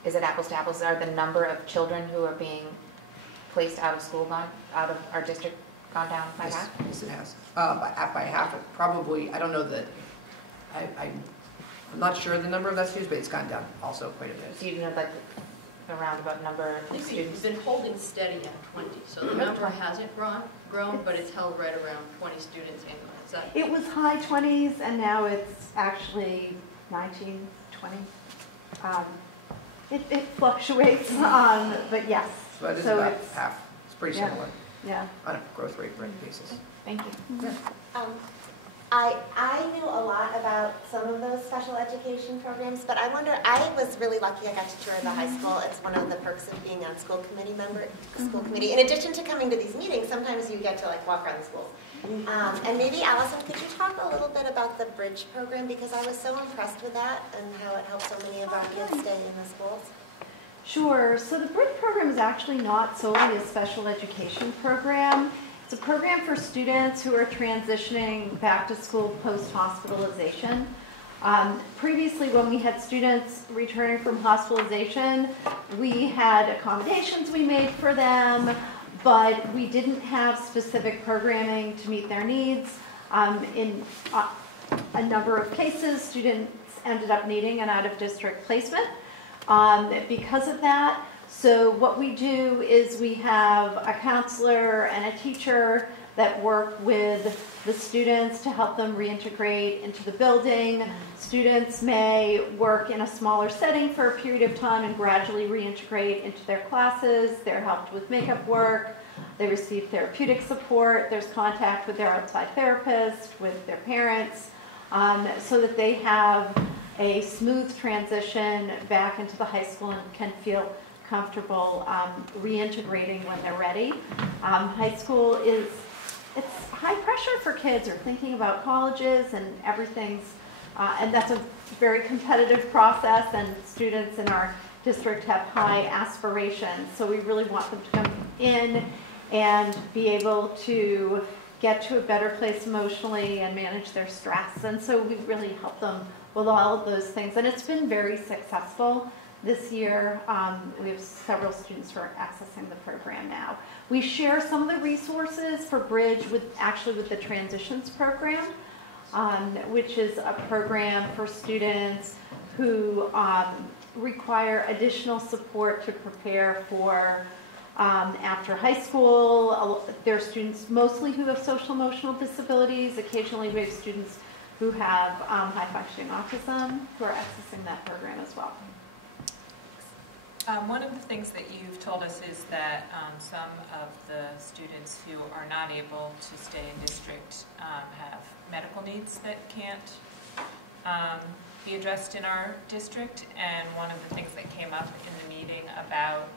is it apples to apples? Are the number of children who are being placed out of school out of our district gone down by half? Yes, it has. By half, probably. I don't know that. I'm not sure the number of that students, but it's gone down also quite a bit. Do you know like the roundabout number of students? We've been holding steady at 20, so the number hasn't grown, but it's held right around 20 students annually. It was high 20s, and now it's actually 19, 20. It fluctuates, but yes. But it's about half. It's pretty similar. Yeah. On a growth rate basis. Thank you. Yeah. I knew a lot about some of those special education programs, but I wonder, I was really lucky I got to tour the high school. It's one of the perks of being on school committee. In addition to coming to these meetings, sometimes you get to walk around the schools. And maybe, Allison, could you talk a little bit about the Bridge program? Because I was so impressed with that and how it helped so many of our kids stay in the schools. Sure. So the Bridge program is actually not solely a special education program. It's a program for students who are transitioning back to school post-hospitalization. Previously, when we had students returning from hospitalization, we had accommodations we made for them, but we didn't have specific programming to meet their needs. In a number of cases, students ended up needing an out-of-district placement because of that. So what we do is we have a counselor and a teacher that work with the students to help them reintegrate into the building. Students may work in a smaller setting for a period of time and gradually reintegrate into their classes. They're helped with makeup work. They receive therapeutic support. There's contact with their outside therapist, with their parents, so that they have a smooth transition back into the high school and can feel comfortable reintegrating when they're ready. High school it's high pressure for kids who are thinking about colleges and everything's, and that's a very competitive process, and students in our district have high aspirations. So we really want them to come in and be able to get to a better place emotionally and manage their stress. And so we really help them with all of those things. And it's been very successful this year. We have several students who are accessing the program now. We share some of the resources for Bridge with the Transitions program, which is a program for students who require additional support to prepare for after high school. There are students mostly who have social emotional disabilities. Occasionally we have students who have high functioning autism who are accessing that program as well. One of the things that you've told us is that some of the students who are not able to stay in district have medical needs that can't be addressed in our district. And one of the things that came up in the meeting about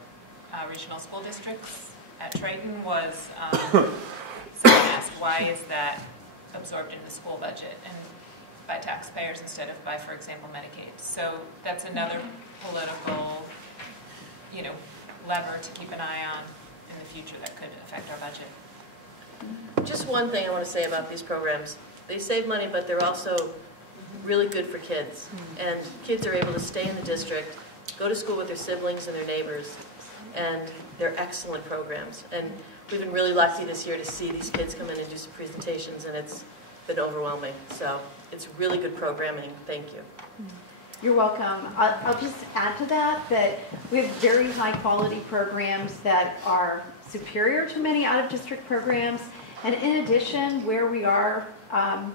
regional school districts at Triton was someone asked, why is that absorbed in the school budget and by taxpayers instead of by, for example, Medicaid? So that's another political, lever to keep an eye on in the future that could affect our budget. Just one thing I want to say about these programs. They save money, but they're also really good for kids. And kids are able to stay in the district, go to school with their siblings and their neighbors, and they're excellent programs. And we've been really lucky this year to see these kids come in and do some presentations, and it's been overwhelming. So it's really good programming. Thank you. You're welcome. I'll just add to that we have very high quality programs that are superior to many out-of-district programs. And in addition, where we are a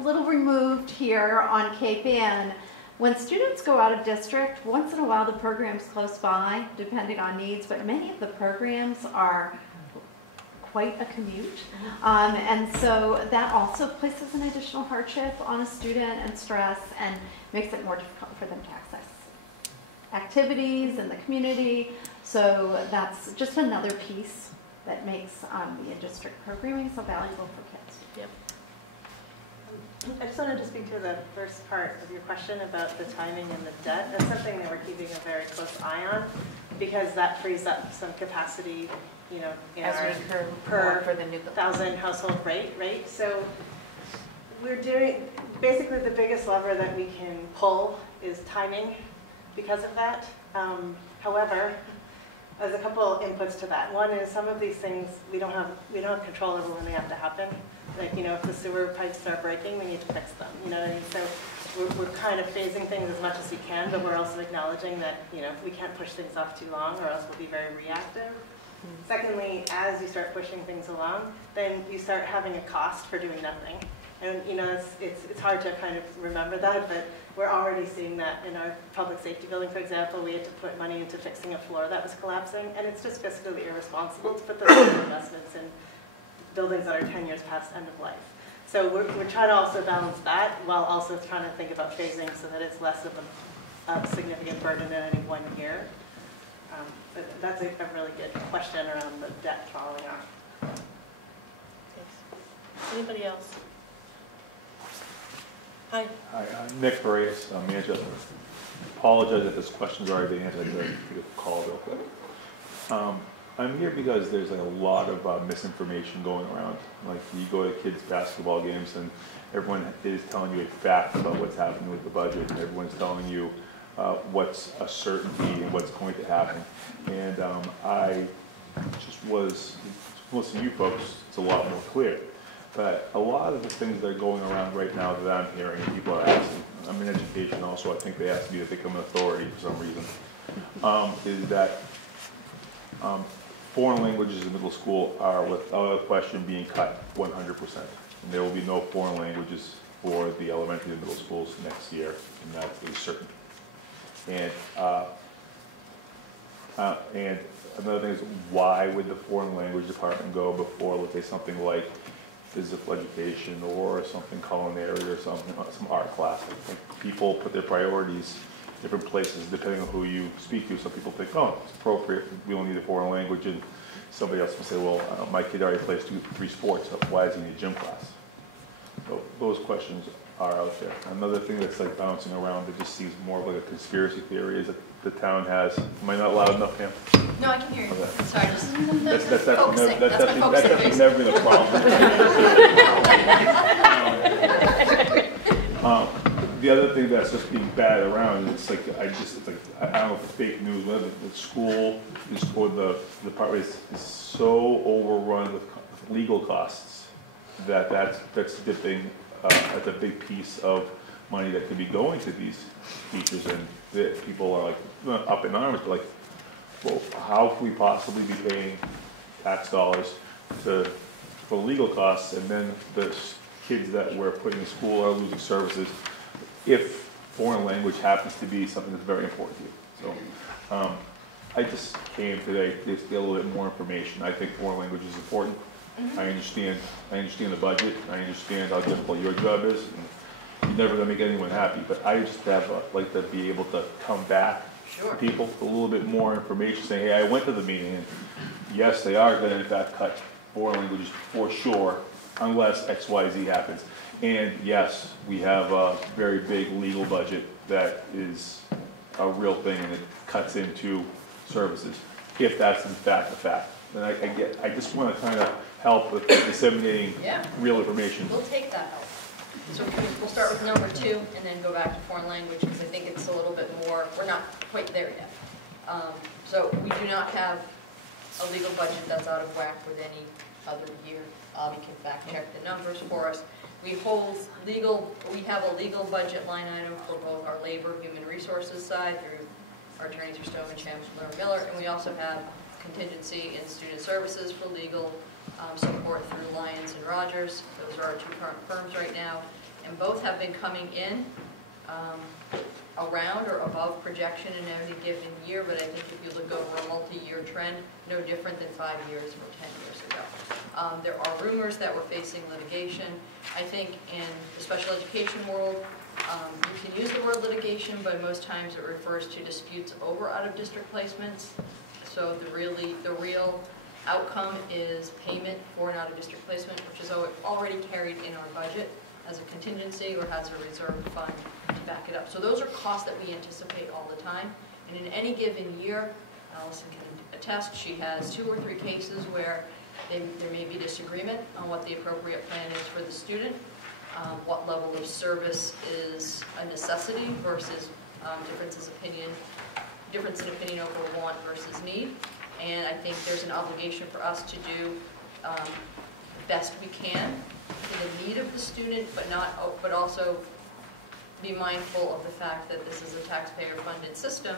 little removed here on Cape Ann, when students go out of district, once in a while the program's close by, depending on needs, but many of the programs are quite a commute. And so that also places an additional hardship on a student and stress and makes it more difficult for them to access activities in the community. So that's just another piece that makes the in-district programming so valuable for kids. Yep. I just wanted to speak to the first part of your question about the timing and the debt. That's something that we're keeping a very close eye on because that frees up some capacity, in As our we incur per for the new 1,000 household rate, right? So we're doing, basically the biggest lever that we can pull is timing because of that. However, there's a couple inputs to that. One is some of these things we don't have control over when they have to happen. Like, if the sewer pipes start breaking, we need to fix them. And so we're kind of phasing things as much as we can, but we're also acknowledging that, we can't push things off too long or else we'll be very reactive. Secondly, as you start pushing things along, then you start having a cost for doing nothing. And it's hard to kind of remember that, but we're already seeing that in our public safety building, for example. We had to put money into fixing a floor that was collapsing, and it's just fiscally irresponsible to put those investments in buildings that are 10 years past end of life. So we're trying to also balance that while also trying to think about phasing so that it's less of a significant burden in any one year. But that's a really good question around the debt following up. Anybody else? Hi. Hi, I'm Nick Barreas, Manchester. Apologize if this question's already been answered. I got a call real quick. I'm here because there's a lot of misinformation going around. Like, you go to kids' basketball games and everyone is telling you a fact about what's happening with the budget, and everyone's telling you what's a certainty and what's going to happen. And I just was, most of you folks, it's a lot more clear. But a lot of the things that are going around right now that I'm hearing, and people are asking, I'm in education also, I think they asked me to become an authority for some reason, is that foreign languages in middle school are, without question, being cut 100%. And there will be no foreign languages for the elementary and middle schools next year, and that is certain. And another thing is, why would the foreign language department go before, let's say, something like physical education or something culinary or something, some art class? I think people put their priorities different places depending on who you speak to. Some people think, oh, it's appropriate, we don't need a foreign language, and somebody else will say, well, my kid already plays 3 sports, so why does he need a gym class? So those questions are out there. Another thing that's like bouncing around that just seems more of like a conspiracy theory is that the town has, am I not loud enough, Pam? No, I can hear you. Okay. Sorry, just That's focusing. that's actually never been a problem. The other thing that's just being batted around, it's like, I don't know if it's fake news, whether the school is, or the department is so overrun with legal costs that that's dipping, that's a big piece of money that could be going to these teachers, and that people are like up in arms, but like, well, how can we possibly be paying tax dollars for legal costs, and then the kids that we're putting in school are losing services if foreign language happens to be something that's very important to you. So I just came today to get a little bit more information. I think foreign language is important. I understand the budget. I understand how difficult your job is. And you're never going to make anyone happy, but I just like to be able to come back to people with a little bit more information, saying, hey, I went to the meeting, and yes, they are going to in fact cut foreign languages for sure, unless X, Y, Z happens. And yes, we have a very big legal budget that is a real thing, and it cuts into services, if that's in fact a fact. And I just want to kind of help with disseminating real information. We'll take that help. So we'll start with number 2 and then go back to foreign language, because I think it's a little bit more, we're not quite there yet. So we do not have a legal budget that's out of whack with any other year. You can fact check the numbers for us. We have a legal budget line item for both our labor, human resources side through our attorneys for Stone and Chancellor Miller, and we also have contingency in student services for legal support through Lyons and Rogers. Those are our 2 current firms right now, and both have been coming in around or above projection in any given year, but I think if you look over a multi-year trend, no different than 5 years or 10 years ago. There are rumors that we're facing litigation. I think in the special education world, you can use the word litigation, but most times it refers to disputes over out-of-district placements. So the real outcome is payment for an out-of-district placement, which is already carried in our budget as a contingency or has a reserve fund to back it up. So those are costs that we anticipate all the time. And in any given year, Allison can attest, she has 2 or 3 cases where there may be disagreement on what the appropriate plan is for the student, what level of service is a necessity versus difference in opinion over want versus need. And I think there's an obligation for us to do the best we can for the need of the student, but also be mindful of the fact that this is a taxpayer-funded system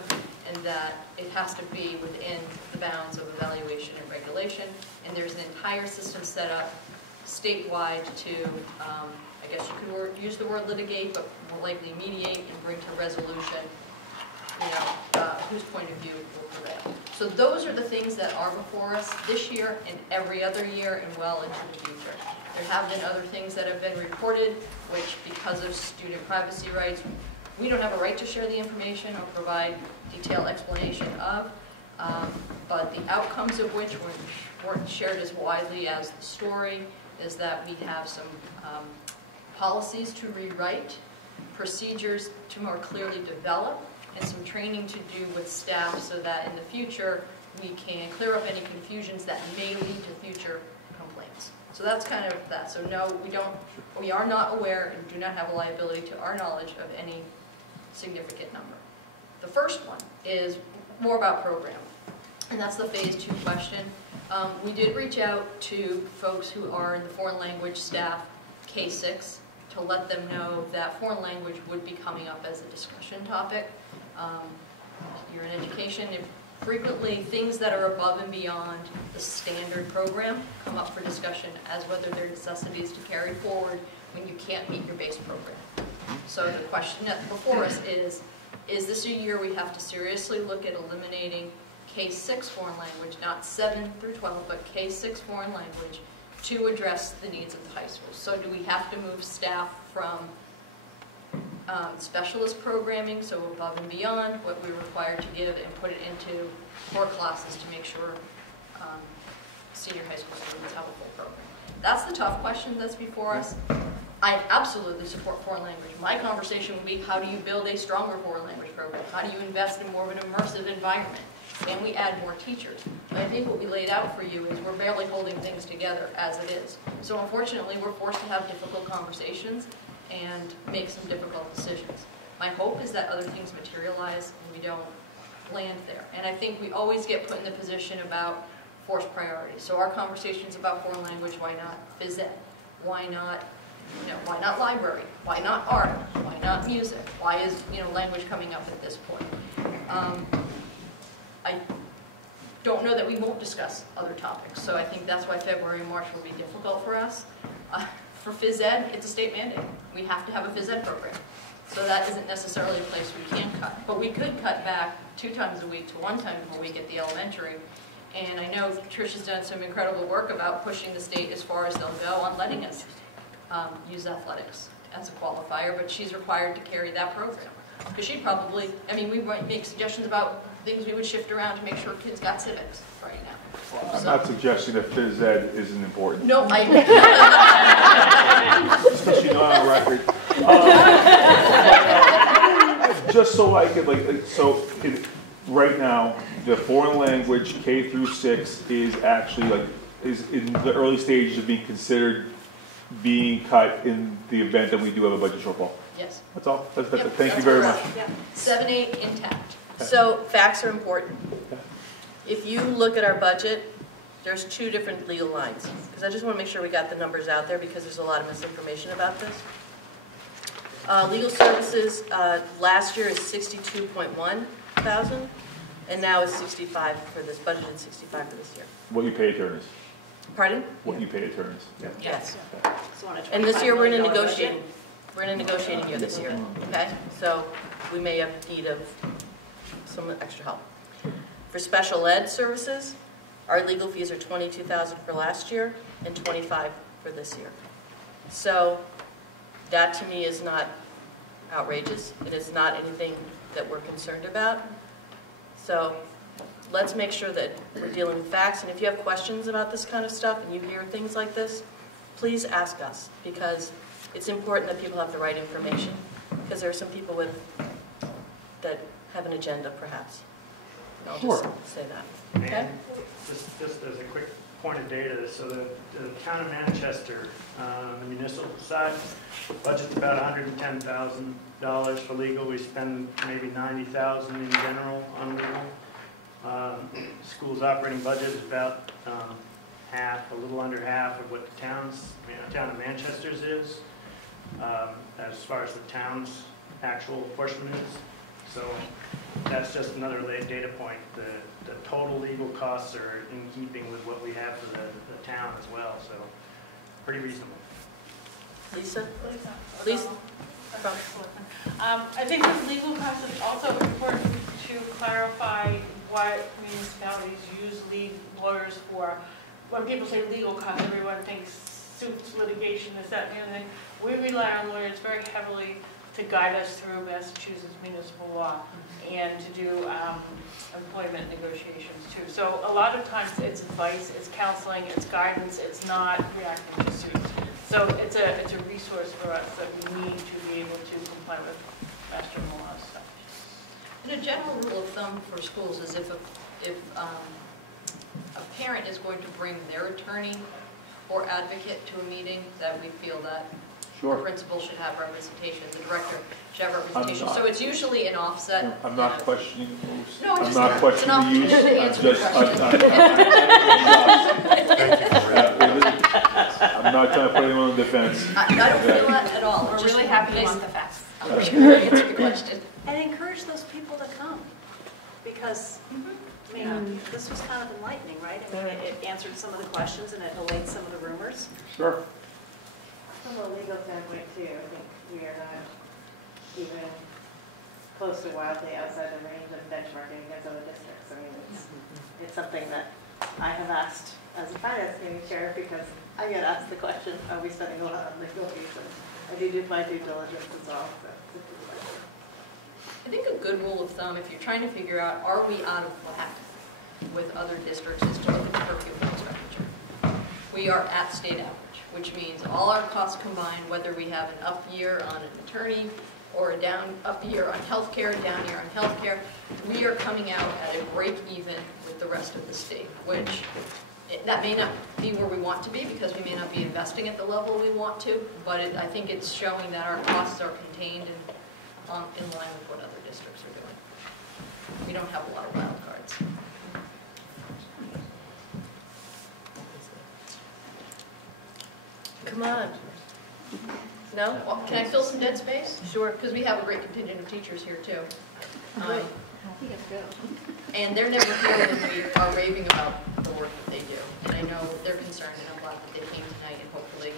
and that it has to be within the bounds of evaluation and regulation. And there's an entire system set up statewide to, I guess you could use the word litigate, but more likely mediate and bring to resolution, whose point of view will prevail. So those are the things that are before us this year and every other year and well into the future. There have been other things that have been reported, which because of student privacy rights, we don't have a right to share the information or provide detailed explanation of, but the outcomes of which weren't shared as widely as the story is that we have some policies to rewrite, procedures to more clearly develop, and some training to do with staff so that in the future we can clear up any confusions that may lead to future complaints. So that's kind of that. So no, we are not aware and do not have a liability to our knowledge of any significant number. The first one is more about program, and that's the phase 2 question. We did reach out to folks who are in the foreign language staff K6 to let them know that foreign language would be coming up as a discussion topic. You're in education, frequently things that are above and beyond the standard program come up for discussion as whether they're necessities to carry forward when you can't meet your base program. So the question that's before us is this a year we have to seriously look at eliminating K6 foreign language, not 7 through 12, but K6 foreign language to address the needs of the high schools? So do we have to move staff from specialist programming, so above and beyond what we were required to give, and put it into core classes to make sure senior high school students have a full program. That's the tough question that's before us. I absolutely support foreign language. My conversation would be, how do you build a stronger foreign language program? How do you invest in more of an immersive environment? Can we add more teachers? But I think what we laid out for you is we're barely holding things together as it is. So unfortunately, we're forced to have difficult conversations and make some difficult decisions. My hope is that other things materialize and we don't land there. And I think we always get put in the position about forced priorities. So our conversations about foreign language, why not phys ed? Why not, why not library? Why not art? Why not music? Why is, language coming up at this point? I don't know that we won't discuss other topics. So I think that's why February and March will be difficult for us. For phys ed, it's a state mandate. We have to have a phys ed program. So that isn't necessarily a place we can cut. But we could cut back 2 times a week to 1 time a week at the elementary. And I know Tricia's done some incredible work about pushing the state as far as they'll go on letting us use athletics as a qualifier, but she's required to carry that program. Because she'd probably, we might make suggestions about things we would shift around to make sure kids got civics right now. I'm not suggesting that phys ed isn't important. No, I especially not on record. Just so I could, right now, the foreign language K through 6 is actually is in the early stages of being considered being cut in the event that we do have a budget shortfall. Yes. That's all. That's it. Thank you very much. 7-8 intact. So facts are important. If you look at our budget, there's 2 different legal lines. Because I just want to make sure we got the numbers out there because there's a lot of misinformation about this. Legal services last year is 62.1 thousand, and now is 65 for this, budgeted 65 for this year. What you pay attorneys? Pardon? What you pay attorneys? Yeah. Yes. So on a And this year we're in a $25 million negotiating. budget? We're in a negotiating year this year. Okay, so we may have need of some extra help. For special ed services, our legal fees are $22,000 for last year and $25,000 for this year. So that to me is not outrageous. It is not anything that we're concerned about. So let's make sure that we're dealing with facts. And if you have questions about this kind of stuff and you hear things like this, please ask us, because it's important that people have the right information. Because there are some people that have an agenda, perhaps. And I'll just say that. Okay? And just as a quick point of data, so the town of Manchester, the municipal side, budget's about $110,000 for legal. We spend maybe $90,000 in general on legal. School's operating budget is about half, a little under half of what the town of Manchester's is, as far as the town's actual apportionment is. So that's just another data point. The total legal costs are in keeping with what we have for the town as well, so pretty reasonable. Lisa? Lisa? I think with legal costs, it's also important to clarify what municipalities use lawyers for. When people say legal costs, everyone thinks suits, litigation, this, that, and the other thing. We rely on lawyers very heavily to guide us through Massachusetts municipal law and to do employment negotiations too. So a lot of times it's advice, it's counseling, it's guidance, it's not reacting to suits. So it's a resource for us that we need to be able to comply with Mass General law stuff. And a general rule of thumb for schools is if a parent is going to bring their attorney or advocate to a meeting, that we feel that the principal should have representation, the director should have representation. So it's usually an offset. I'm not questioning those. No, I'm not questioning the use. I'm not trying to put anyone on the defense. I don't feel that at all. We're really happy you want the facts. I'm just going to answer your question. And encourage those people to come, because this was kind of enlightening, right? It answered some of the questions and it allayed some of the rumors. Sure. From a legal standpoint too, I think we are not even close to wildly outside the range of benchmarking against other districts. I mean, it's something that I have asked as a finance committee chair, because I get asked the question, are we spending a lot on legal fees? And I do my due diligence as well. So. I think a good rule of thumb, if you're trying to figure out, are we out of whack with other districts, is to look at the per pupil expenditure. We are at state average, which means all our costs combined, whether we have an up year on an attorney or a down up year on healthcare, down year on healthcare, we are coming out at a break even with the rest of the state, which that may not be where we want to be because we may not be investing at the level we want to, but I think it's showing that our costs are contained and in line with what other districts are doing. We don't have a lot of wild cards. Come on. No? Well, can I fill some dead space? Sure. Because we have a great contingent of teachers here too. Great. Yes, go. And they're never here when we are raving about the work that they do. And I know they're concerned, and I'm glad that they came tonight, and hopefully,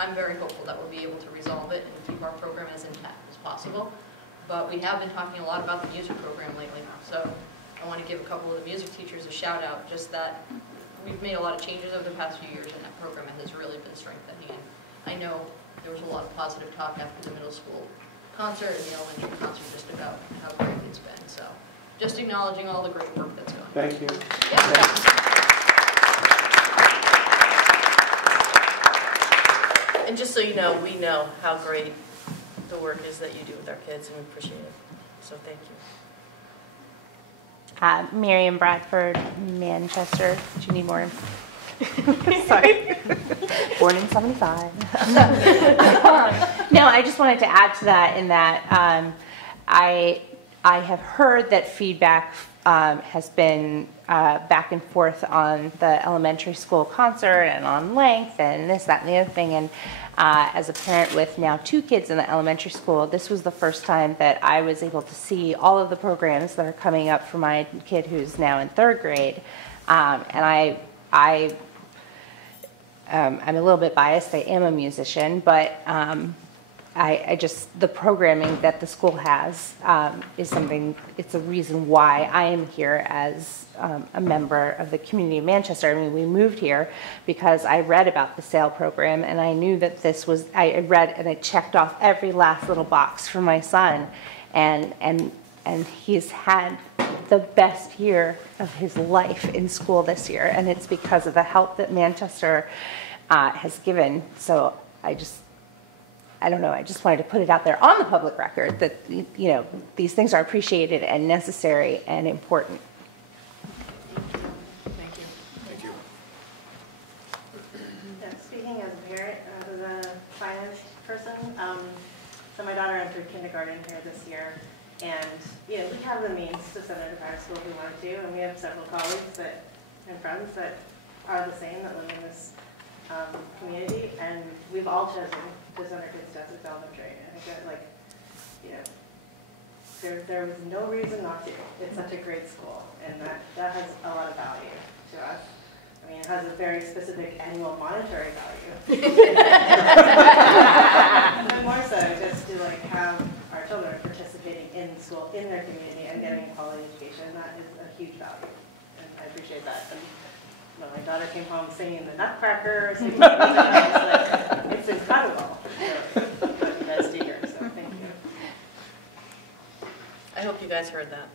I'm very hopeful that we'll be able to resolve it and keep our program as intact as possible. But we have been talking a lot about the music program lately, so I want to give a couple of the music teachers a shout out, just that we've made a lot of changes over the past few years, and that program has really been strengthening. And I know there was a lot of positive talk after the middle school concert and the elementary concert just about how great it's been. So just acknowledging all the great work that's going on. Thank you. Yeah. And just so you know, we know how great the work is that you do with our kids, and we appreciate it. So thank you. Miriam Bradford, Manchester. Do you need more? Sorry. Born in 75. No, I just wanted to add to that in that I have heard that feedback has been back and forth on the elementary school concert and on length and this, that, and the other thing. And as a parent with now 2 kids in the elementary school, this was the first time that I was able to see all of the programs that are coming up for my kid who's now in 3rd grade. And I'm a little bit biased. I am a musician, but I just, the programming that the school has is something, it's a reason why I am here as a member of the community of Manchester. I mean, we moved here because I read about the SAIL program, and I knew that this was, I read and I checked off every last little box for my son, and he's had the best year of his life in school this year, and it's because of the help that Manchester has given. So I don't know, I just wanted to put it out there on the public record that, you know, these things are appreciated and necessary and important. Thank you. Thank you. Yeah, speaking as a parent, as a finance person, so my daughter entered kindergarten here this year, and you know, we have the means to send her to private school if we wanted to, and we have several colleagues and friends that are the same, that live in this community, and we've all chosen to send our kids to Essex Elementary. I think that, like, you know, there was no reason not to. It's such a great school, and that has a lot of value to us. I mean, it has a very specific annual monetary value. And more so, just to like have our children participating in school, in their community, and getting a quality education. That is a huge value, and I appreciate that. And when my daughter came home singing the Nutcracker, singing the music, like, it's incredible for you guys to hear. So thank you. I hope you guys heard that.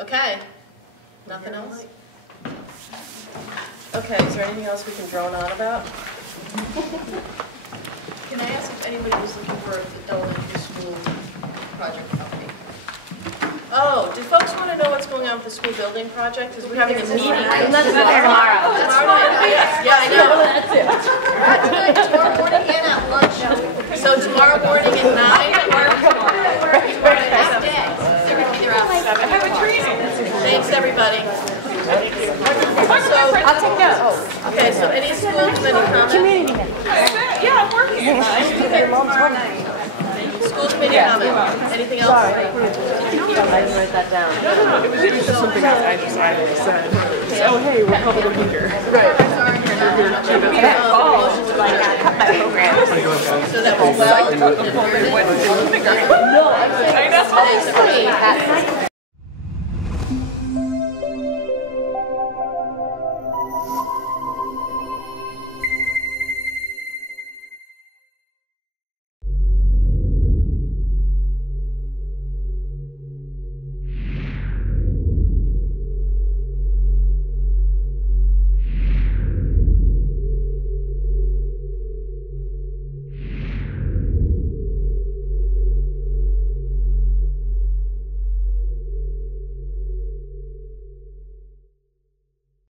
Okay. Nothing else? Okay, is there anything else we can drone on about? Can I ask if anybody was looking for the elementary school project update? Oh, do folks want to know what's going on with the school building project? Because we're having a meeting. Let's go there tomorrow. Tomorrow night, yes, yeah, I know. That's it. Tomorrow morning and at lunch. So tomorrow morning at 9? Half day. They're going to be there out. I have a training. Thanks, everybody. So, I'll take notes. okay, so any school committee comments? Community. Yeah, I'm working. School committee comments? Anything else? I didn't write that down. No, it was just something I decided said. Oh, hey, we're public teacher. Right. So that we're well. No, I know.